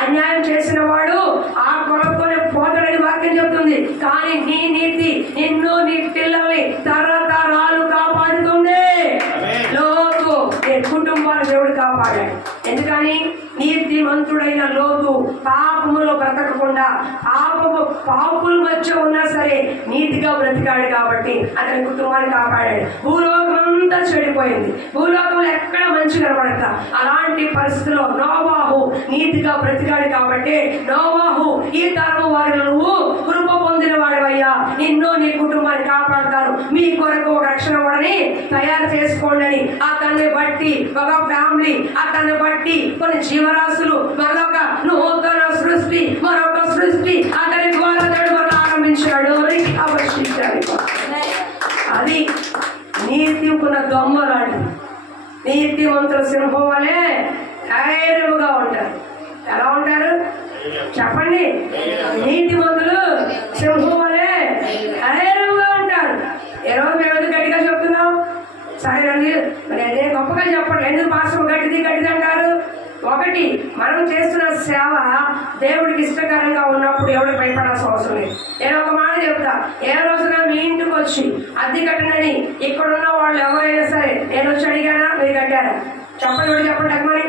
అన్యాయం చేసిన వాడు ఆ కొరతోనే పోతాడని వాక్యం చెప్తుంది. కానీ నీ నీతి నిన్ను, నీ పిల్లల్ని తరతరాలు కాపాడుతుంది. లోతు కుటుంబాన్ని దేవుడు కాపాడాడు. ఎందుకని? నీతిమంతుడైన లోతు పాపములో బ్రతకకుండా పాపుల మధ్య ఉన్నా సరే నీతిగా బ్రతికాడు కాబట్టి అతని కుటుంబాన్ని కాపాడాడు. భూలోకం అంతా చెడిపోయింది, భూలోకంలో ఎక్కడ మంచి కనబడతా. అలాంటి పరిస్థితుల్లో నోవాహు నీతిగా బ్రతికాడు కాబట్టి నోవాహు ఈ తరము వారిలో నువ్వు కృప పొందిన వాడివయ్యా, నిన్ను నీ కుటుంబాన్ని కాపాడతాను, మీ కొరకు ఒక రక్షణ వాడిని తయారు చేసుకోండి అని అతన్ని బట్టి ఒక ఫ్యామిలీ, అతన్ని బట్టి కొన్ని జీవరాశులు, మరొక నూతన సృష్టి, మరొక సృష్టి అతని ద్వారా దేవుడు ఆరంభించాడు, ఆకర్షించాడు. అది నీతికున్న దొమ్మ లాంటిది. నీతివంతుల సింహం వలె ధైర్యముగా ఉంటారు. ఎలా ఉంటారు చెప్పండి? నీతివంతులు సింహం వలె ధైర్యముగా ఉంటారు. ఏ రోజు మేము ఎందుకు గట్టిగా చెప్తున్నాం? సరేనండి, నేను గొప్పగా చెప్పండి. ఎందుకు పాస్టర్ గట్టిది అంటారు? ఒకటి, మనం చేస్తున్న సేవ దేవుడికి ఇష్టకరంగా ఉన్నప్పుడు ఎవరికి భయపడాల్సిన అవసరం లేదు. నేను ఒక మాట చెప్తా, ఏ రోజున మీ ఇంటికి వచ్చి అద్దె కట్టనని ఇక్కడున్న వాళ్ళు ఎవరైనా సరే నేను వచ్చి అడిగానా, మీరు కట్టారా? చెప్పండి అమ్మని.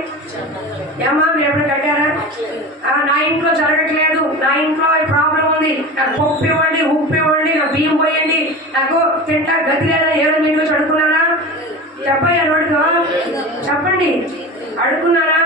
ఏమా మీరు ఎప్పుడు కట్టారా? నా ఇంట్లో జరగట్లేదు, నా ఇంట్లో ప్రాబ్లం ఉంది, ఉంది, నాకు పప్పు ఇవ్వండి, ఉప్పు ఇవ్వండి, నాకు బియ్యం పోయండి, నాకు తింటా గతి లేదా, ఏ రోజు మీరు వచ్చి అడుగుతున్నారా? చెప్పయ్యా నోటితో చెప్పండి, అడుగుతున్నారా?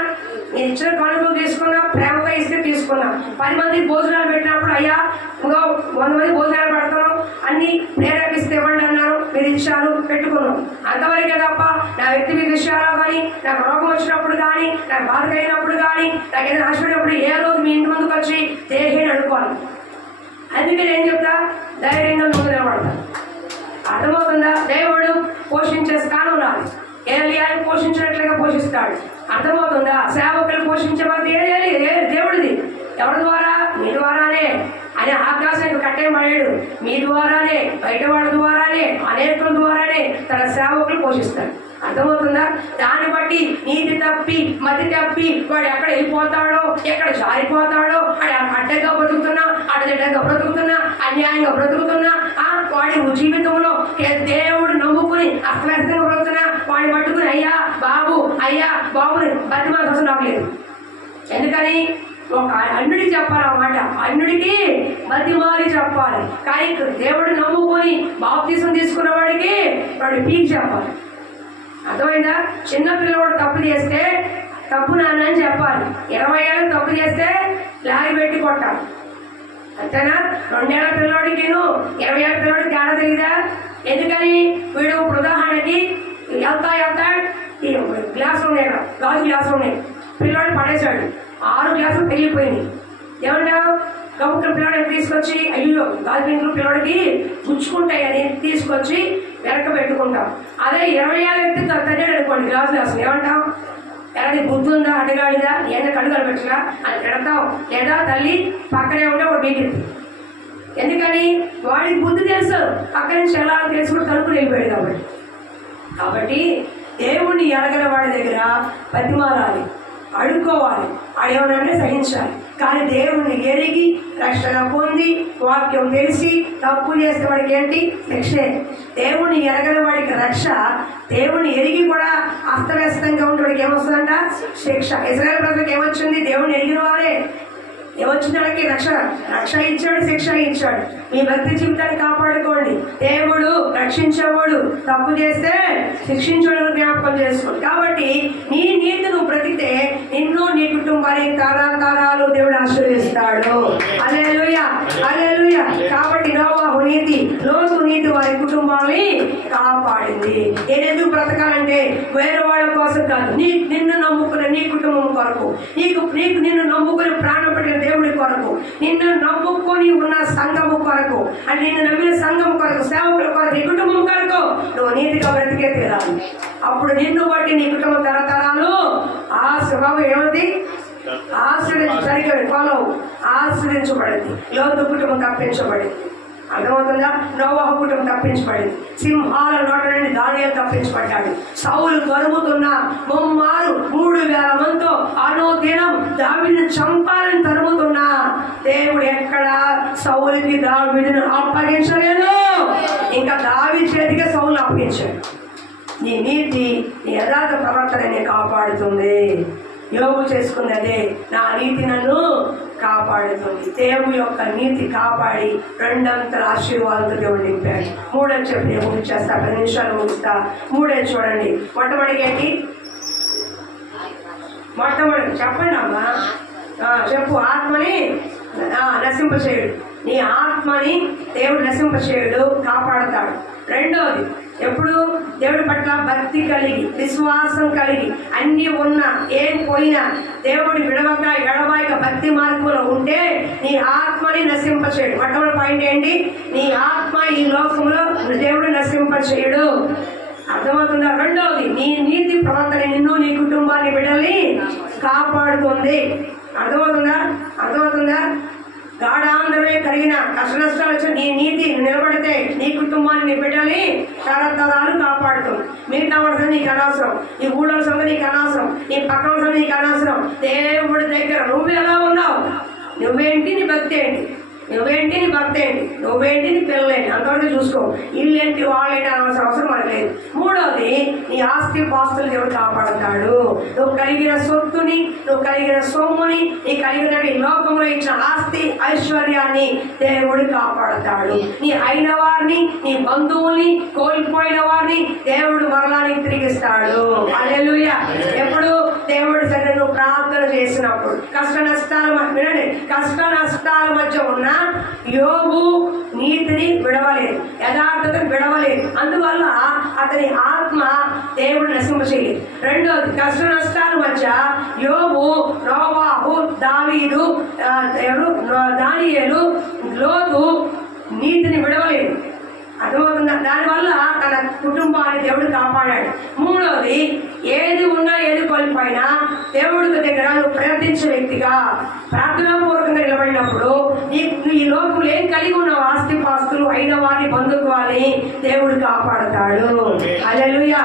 నేను ఇచ్చిన కానుకలు తీసుకున్నా, ప్రేమగా ఇస్తే తీసుకున్నా. 10 మందికి భోజనాలు పెట్టినప్పుడు అయ్యా ఇంకో 100 మంది భోజనాలు పెడతాను అన్ని ప్రేరేపిస్తే ఇవ్వండి అన్నారు, మీరు ఇచ్చారు, పెట్టుకున్నాం. అంతవరకే తప్ప నా వ్యక్తిగత విషయాల్లో కానీ, నాకు రోగం వచ్చినప్పుడు కానీ, నాకు బాధ కలిగినప్పుడు కానీ, నాకు ఏదైనా హాస్పిటల్ ఏ రోజు మీ ఇంటి ముందుకు వచ్చి దేహేని అడుకోవాలి. అందుకే నేను చెప్తా, ధైర్యంగా ముందు నిలబడతా. అర్థమవుతుందా? దేవుడు పోషించే స్థానం రాదు, ఏలియాని పోషించినట్లుగా పోషిస్తాడు. అర్థమవుతుందా? సేవకులు పోషించే బాధ్యత దేవుడిది. ఎవరి ద్వారా? మీ ద్వారానే. అని ఆకాశానికి కట్టేయబడాడు, మీ ద్వారానే, బయట వాడి ద్వారానే, అనేకుల ద్వారానే తన సేవకులు పోషిస్తాడు. అర్థమవుతుందా? దాన్ని బట్టి నీతి తప్పి మతి తప్పి వాడు ఎక్కడ వెళ్ళిపోతాడో, ఎక్కడ జారిపోతాడో, అడ్డగా బ్రతుకుతున్నా, అడ్డదిడ్డగా బ్రతుకుతున్నా, అన్యాయంగా బ్రతుకుతున్నా, వాడి జీవితంలో దేవుడు నమ్ముకుని అస్తవ్యస్తంగా బ్రతుకుతున్నా వాడిని పట్టుకుని అయ్యా బాబుని బతిమాల్సిన నాకు లేదు. ఎందుకని? ఒక అన్యుడికి చెప్పాలి ఆ మాట, అన్యుడికి బతిమాలి చెప్పాలి. కానీ దేవుడు నమ్ముకొని బాప్తిసం తీసుకున్న వాడికి వాడు పీకి చెప్పాలి. అర్థమైందా? చిన్న పిల్లవాడు తప్పు చేస్తే తప్పు నాన్న అని చెప్పాలి. 20 ఏళ్ళు తప్పు చేస్తే లాగి పెట్టి కొట్టాలి. అంతేనా? 2 ఏళ్ల పిల్లవాడికి 20 ఏళ్ల పిల్లవాడికి తేడా తెలియదా? ఎందుకని? వీడు ఉదాహరణకి వెళ్తా గ్లాసులు ఉన్నాయి, గాజు గ్లాసులు ఉన్నాయి, పిల్లవాడు పడేశాడు, 6 గ్లాసులు పెరిగిపోయినాయి. ఏమంటావు? గబుక్కుల పిల్లవాడిని తీసుకొచ్చి అయ్యో గాజు పెంకులు పిల్లవాడికి పుచ్చుకుంటాయని తీసుకొచ్చి వెనక పెట్టుకుంటాం. అదే 20 ఏళ్ళ వ్యక్తి తగ్గాడు అనుకోండి గ్లాసు ఏమంటాం? ఎలాంటి బుద్ధి ఉందా, అడ్డగాడిదా, ఏదైనా కడుగలు పెట్టినా అని పెడతాం. లేదా తల్లి పక్కనే ఉంటే వాడు బీగిస్తుంది. ఎందుకని? వాడికి బుద్ధి తెలుసు, పక్క నుంచి వెళ్ళాలని తెలిసి కూడా తలుపులు వెళ్ళిపోయాడు. కాబట్టి దేవుణ్ణి ఎరగల వాడి దగ్గర బతిమాలాలి, అడుక్కోవాలి, అడేవనంటే సహించాలి. కానీ దేవుణ్ణి ఎరిగి రక్షణ పొంది వాక్యం తెలిసి తప్పు చేస్తే వాడికి ఏంటి? శిక్షే. దేవుణ్ణి ఎరగని వాడికి రక్ష, దేవుణ్ణి ఎరిగి కూడా అస్తవ్యస్తంగా ఉండే వాడికి ఏమొస్తుందంట? శిక్ష. ఇశ్రాయేలు ప్రజలకు ఏమొచ్చింది? దేవుణ్ణి ఎరిగిన వారే ఏమొచ్చింది? వాళ్ళకి రక్ష ఇచ్చాడు, శిక్ష ఇచ్చాడు. మీ భక్తి జీవితాన్ని కాపాడుకోండి. దేవుడు రక్షించేవాడు, తప్పు చేస్తే శిక్షించడం జ్ఞాపకం చేసుకోండి. కాబట్టి నీ నీతి నువ్వు బ్రతికితే నిన్ను నీ కుటుంబాన్ని తరాలు దేవుడు ఆశీర్వదిస్తాడు. హల్లెలూయా, హల్లెలూయా. కాబట్టి నోవాహు నీతి, లోతు నీతి వారి కుటుంబాన్ని కాపాడింది. నేను ఎందుకు బ్రతకాలంటే వేరే వాళ్ళ కోసం కాదు, నిన్ను నమ్ముకున్న నీ కుటుంబం కొరకు, నిన్ను నమ్ముకుని ప్రాణం పెట్టిన దేవుడి కొరకు, నిన్ను నమ్ముకొని ఉన్న సంఘము కొరకు, అంటే నిన్ను నమ్మిన సంఘం కొరకు, సేవకుల కొరకు, నీ కుటుంబం కొరకు నువ్వు నీతిగా బ్రతికే తీరాలి. అప్పుడు నిన్ను బట్టి నీ కుటుంబం తరతరాలు ఆ స్వభావం ఏమిటి? ఆశ్రయించబడింది. లోతు కుటుంబం తప్పించబడింది. అర్థమవుతుందా? నోవాహు కుటుంబం తప్పించబడింది. సింహాల నోట నుండి దానియేలు తప్పించబడ్డాడు. సౌలు తరుముతున్న ముమ్మారు 3000 మందితో అనుదినం దావీదును చంపాలని తరుముతున్నా దేవుడు ఎక్కడ సౌలుకి దావీదును అప్పగించలేదు. ఇంకా దావీదు చేతికే సౌలు అప్పగించాడు. నీ నీతి, నీ యథార్థ ప్రవర్తనని కాపాడుతుంది. యోగు చేసుకుంది అదే, నా నీతి నన్ను కాపాడుతుంది. దేవుడి యొక్క నీతి కాపాడి 2 అంతల ఆశీర్వాదాలతో దేవుడు నింపాడు. 3 చెప్పి నేను ముగిచేస్తా, 10 నిమిషాలు ముగిస్తా. 3 చూడండి. మొట్టమొదటి ఏంటి? మొట్టమొదటి చెప్పండి అమ్మా, చెప్పు. ఆత్మని నశింపచేయుడు. నీ ఆత్మని దేవుడు నశింపచేయుడు, కాపాడతాడు. రెండోది, ఎప్పుడు దేవుడి పట్ల భక్తి కలిగి, విశ్వాసం కలిగి, అన్ని ఉన్నా ఏం పోయినా దేవుడి విడవక ఎడబాయిక భక్తి మార్గంలో ఉంటే నీ ఆత్మని నశింపచేయడు. మొట్టమొదటి పాయింట్ ఏంటి? నీ ఆత్మ ఈ లోకంలో దేవుడు నశింపచేయడు. అర్థమవుతుందా? రెండవది, నీ నీతి ప్రవర్తన నిన్ను, నీ కుటుంబాన్ని, బిడ్డల్ని కాపాడుతుంది. అర్థమవుతుందా? గాఢాంధమే కలిగిన కష్ట నష్టాలు వచ్చి నీ నీతి నిలబడితే నీ కుటుంబాన్ని, నీ బిడ్డని తరతరాలు కాపాడుతుంది. మిగతా వాళ్ళ నీకు అనవసరం, నీ ఊళ్ళో సంగతి నీకు అనవసరం, నీ పక్కన సంగతి నీకు అనవసరం. దేవుడి దగ్గర నువ్వు ఎలా ఉన్నావు, నువ్వేంటి, నీ భక్తి ఏంటి, నువ్వేంటి నీ భర్త ఏంటి, నువ్వేంటి నీ పిల్లలేంటి, అంతవరకు చూసుకో. ఇల్లేంటి వాళ్ళేంటి అనవసరం అవసరం మనకు లేదు. మూడవది, నీ ఆస్తి పాస్తులు దేవుడు కాపాడుతాడు. నువ్వు కలిగిన సొత్తుని, నువ్వు కలిగిన సొమ్ముని, నీ కలిగిన ఈ లోకంలో ఇచ్చిన ఆస్తి ఐశ్వర్యాన్ని దేవుడు కాపాడుతాడు. నీ అయిన వారిని, నీ బంధువుల్ని, కోల్పోయిన వారిని దేవుడు మరలానికి తిరిగిస్తాడు. హల్లెలూయా. ఎప్పుడు దేవుడి సరే నువ్వు ప్రార్థన చేసినప్పుడు, కష్ట నష్టాల వినండి, కష్ట నష్టాల మధ్య ఉన్న యోబు నీతిని విడవలేదు, యథార్థతను విడవలేదు. అందువల్ల అతని ఆత్మ దేవుడు నశింపచేయలేదు. రెండోది, కష్ట నష్టాల మధ్య యోబు, నోవాహు, దావీదు, దానియేలు, లోతు నీతిని విడవలేదు. అర్థమవుతుందా? దానివల్ల తన కుటుంబాన్ని దేవుడు కాపాడాడు. మూడవది, ఏది ఉన్నా ఏది కోల్పోయినా దేవుడి దగ్గర నువ్వు ప్రయత్నించే వ్యక్తిగా ప్రార్థనాపూర్వకంగా నిలబడినప్పుడు ఈ లోకం ఏం కలిగి ఉన్నావు, ఆస్తి పాస్తులు అయిన వారిని, బంధుత్వాన్ని దేవుడు కాపాడుతాడు. హల్లెలూయా.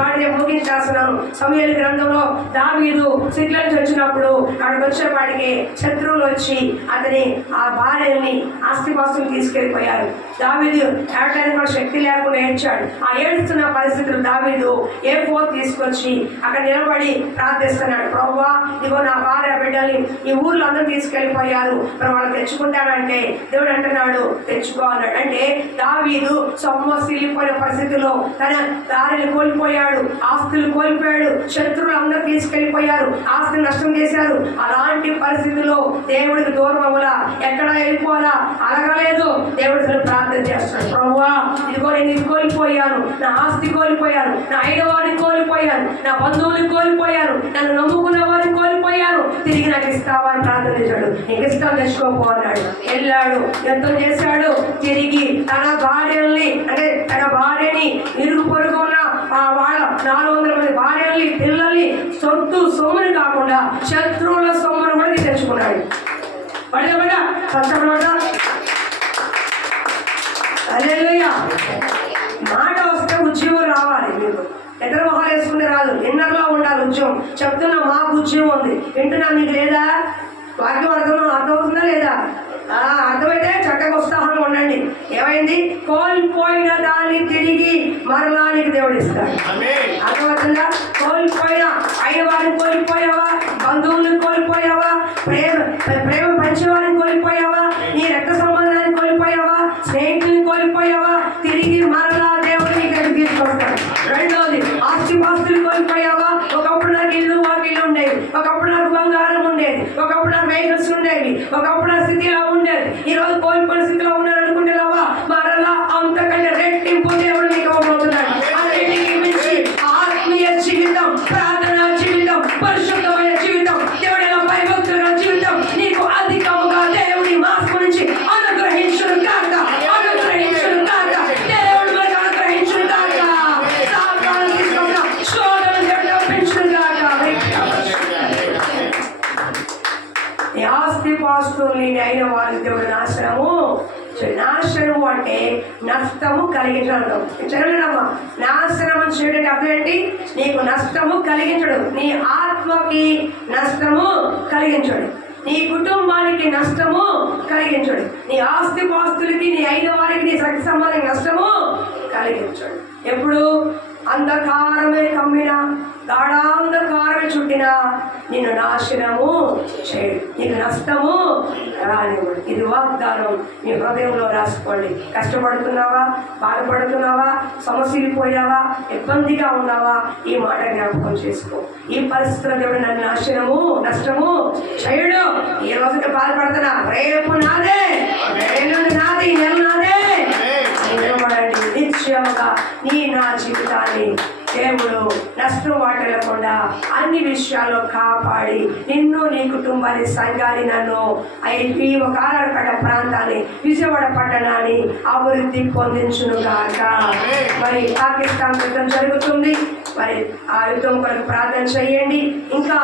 వాటిని ముగించేస్తున్నాను. సమూయేలు గ్రంథంలో దావీదు సిగ్లెన్స్ వచ్చినప్పుడు అక్కడికి వచ్చేపాటికి శత్రువులు వచ్చి అతని ఆ భార్యని, ఆస్తి పాస్తులు తీసుకెళ్లిపోయారు. దావీదు ఏడటానికి కూడా శక్తి లేకుండా ఏడ్చాడు. ఆ ఏడుస్తున్న పరిస్థితులు దావీదు ఏ4 తీసుకొచ్చి అక్కడ నిలబడి ప్రార్థిస్తున్నాడు. ప్రభువా, ఇదిగో నా భార్య బిడ్డల్ని ఈ ఊర్లో అందరూ తీసుకెళ్లిపోయారు, మరి వాళ్ళు తెచ్చుకుంటానంటే దేవుడు అంటున్నాడు తెచ్చుకో అన్నాడు. అంటే దావీదు సొమ్మసిల్లిపోయిన పరిస్థితుల్లో తన దారిని కోల్పోయాడు, ఆస్తులు కోల్పోయాడు, శత్రువులు అందరూ తీసుకెళ్లిపోయారు, ఆస్తి నష్టం చేశారు. అలాంటి పరిస్థితుల్లో దేవుడికి దూరం అవ్వాలా, ఎక్కడ వెళ్ళిపోవాలా అలగలేదు. దేవుడు ప్రార్థన చేస్తాడు. ప్రభువా, ఇదిగో నేను ఇది కోల్పోయాను, నా ఆస్తి కోల్పోయాను, నా అయిన వారిని కోల్పోయాను, నా బంధువుని కోల్పోయాను, నన్ను నమ్ముకున్న వారిని కోల్పోయాను, తిరిగి నాకు ఇస్తావా అని ప్రార్థించాడు. నీకు ఇష్టం తెచ్చుకోపో అన్నాడు. వెళ్ళాడు, యుద్ధం చేశాడు. తిరిగి తన భార్యల్ని, అంటే తన భార్యని, ఇరుగు పొరుగు ఉన్న వాళ్ళ 400 మంది భార్యల్ని, పిల్లల్ని, సొమ్ముని కాకుండా శత్రువుల సొమ్మును కూడా తెచ్చుకున్నాడు. పడబడా కష్టపడ. హల్లెలూయా. మాట వస్తే ఉద్యోగం రావాలి. మీకు ఎక్కడ మొహాలు వేసుకుంటే రాదు, ఇన్నర్లో ఉండాలి ఉద్యోగం. చెప్తున్నా, మాకు ఉద్యోగం ఉంది, వింటున్నా. మీకు లేదా? వాక్యం అర్థమవుతుందా లేదా? అర్థమైతే చక్కగా ఉత్సాహంగా ఉండండి. ఏమైంది? కోల్పోయిన దాన్ని తిరిగి మరలానికి దేవుడు ఇస్తాడు. అర్థమవుతుందా? కోల్పోయిన అయిన వారిని కోల్పోయావా, బంధువులను కోల్పోయావా, ప్రేమ పంచేవారిని కోల్పోయావా, నీ రక్త సంబంధాన్ని కోల్పోయావా, స్నేహితుల్ని కోల్పోయావా, తిరిగి మరలా దేవుడు నీకు తీసుకొస్తాడు. రెండోది, ఆస్తి పాస్తులు కోల్పోయావా. ఒకప్పుడు నాకు ఇల్లు వాకిళ్ళు ఉండేవి, ఒకప్పుడు నాకు బంగారం ఉండేది, ఒకప్పుడు నాకు వెహికల్స్ ఉండేవి, ఒకప్పుడు నా స్థితిలో ఉండేది. ఈ రోజు కోల్పోయిన స్థితిలో ఉన్నాను అనుకుంటున్నావా? మరలా అంతకంటే రెట్టింపు దేవుడు నీకు ఇవ్వబోతున్నాడు. అన్నిటికీ మించి ఆత్మీయ జీవితం, ప్రార్థనా జీవితం, పరిశుద్ధమైన జీవితం, దేవుడైన భయభక్తుల జీవితం నీకు అధికముగా దేవుడి మాస్ గురించి అనుగ్రహించును కాక, అనుగ్రహించును కాక, దేవుడు మనకు అనుగ్రహించును కాక, సాతాను తీసుకున్న శోధన దేవుడు తప్పించును కాక. ఈ ఆస్తి పాస్తుల్ని అయిన వారి దేవుడు నాశనము అంటే నష్టము కలిగించడం. చదవలేదమ్మా. నాశనం చేయడం అర్థం ఏంటి? నీకు నష్టము కలిగించడు, నీ ఆత్మకి నష్టము కలిగించడు, నీ కుటుంబానికి నష్టము కలిగించడు, నీ ఆస్తి పాస్తులకి, నీ అయిన వారికి, నీ శక్తి సంబంధానికి నష్టము కలిగించడు. ఎప్పుడు అంధకారమే కమ్మిన, గాఢాంధకారమే చుట్టిన నిన్ను నాశనము చేయడు, నీకు నష్టము రానివ్వడు. ఇది వాగ్దానం నీ హృదయంలో రాసుకోండి. కష్టపడుతున్నావా, బాధపడుతున్నావా, సమస్యలిపోయావా, ఇబ్బందిగా ఉన్నావా, ఈ మాట జ్ఞాపకం చేసుకో. ఈ పరిస్థితుల్లో దేవుడు నన్ను నష్టము చేయడు. ఈ రోజుకి బాధపడుతున్నా, రేపు నాదే, ఎల్లుండి నాది, నెల నాదే. నిశ్చయముగా నా జీవితాన్ని దేవుడు నష్టం వాటిల్లకుండా అన్ని విషయాల్లో కాపాడి నిన్ను, నీ కుటుంబాన్ని, సంఘాన్ని, నన్ను ఈ ఒక ఆరాడపడ్డ ప్రాంతాన్ని, విజయవాడ పట్టణాన్ని అభివృద్ధి పొందించును గాక. మరి పాకిస్తాన్ యుద్ధం జరుగుతుంది, మరి ఆ యుద్ధం కొరకు ప్రార్థన చేయండి. ఇంకా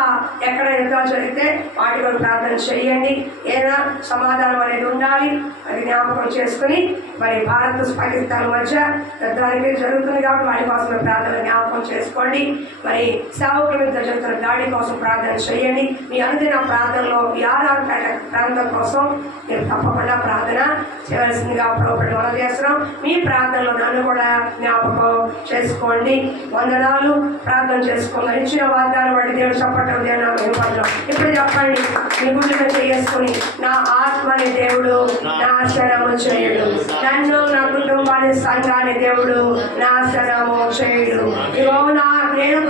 ఎక్కడ యుద్ధాలు జరిగితే వాటి కొరకు ప్రార్థన చేయండి. ఏదైనా సమాధానం అనేది ఉండాలి, అది జ్ఞాపకం చేసుకుని మరి భారత్ పాకిస్తాన్ మధ్య యుద్ధానికి జరుగుతుంది కాబట్టి వాటి కోసం ప్రార్థన జ్ఞాపకం చేసుకోండి. మరి సేవకుల మీద జరుగుతున్న దాడి కోసం ప్రార్థన చేయండి. మీ అనుదిన ప్రార్థనలో యాదాపేట ప్రాంతం కోసం మీరు తప్పకుండా ప్రార్థన చేయవలసిందిగా ప్రభువుని మనం చేస్తున్నాం. మీ ప్రార్థనలో నన్ను కూడా జ్ఞాపకం చేసుకోండి. వందనాలు. ప్రార్థన చేసుకుందాం. ఇచ్చిన వాగ్దానం బట్టి దేవుడు చెప్పటం దేవుడు ఇప్పుడు చెప్పండి. మీ గుండె చేసుకుని నా ఆత్మని దేవుడు నాశనము చేయడు, నన్ను నా కుటుంబాన్ని సంఘాన్ని దేవుడు నాశనము చేయడు. ఇగో నేను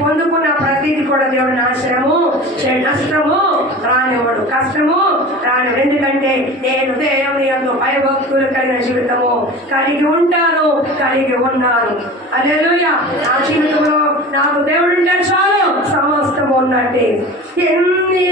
పొందుకున్న ప్రతిదీ కూడా దేవుడు నాశనము చేయడు, నష్టము రానివ్వడు, కష్టము రానివ్వడు. ఎందుకంటే నేను దేవుని యందు భయభక్తులు కలిగిన జీవితము కలిగి ఉంటాను, కలిగి ఉన్నాను. హల్లెలూయా. నా జీవితంలో నాకు దేవుడు ఉంటే చాలు, సమస్తము ఉన్నట్టే. ఎన్ని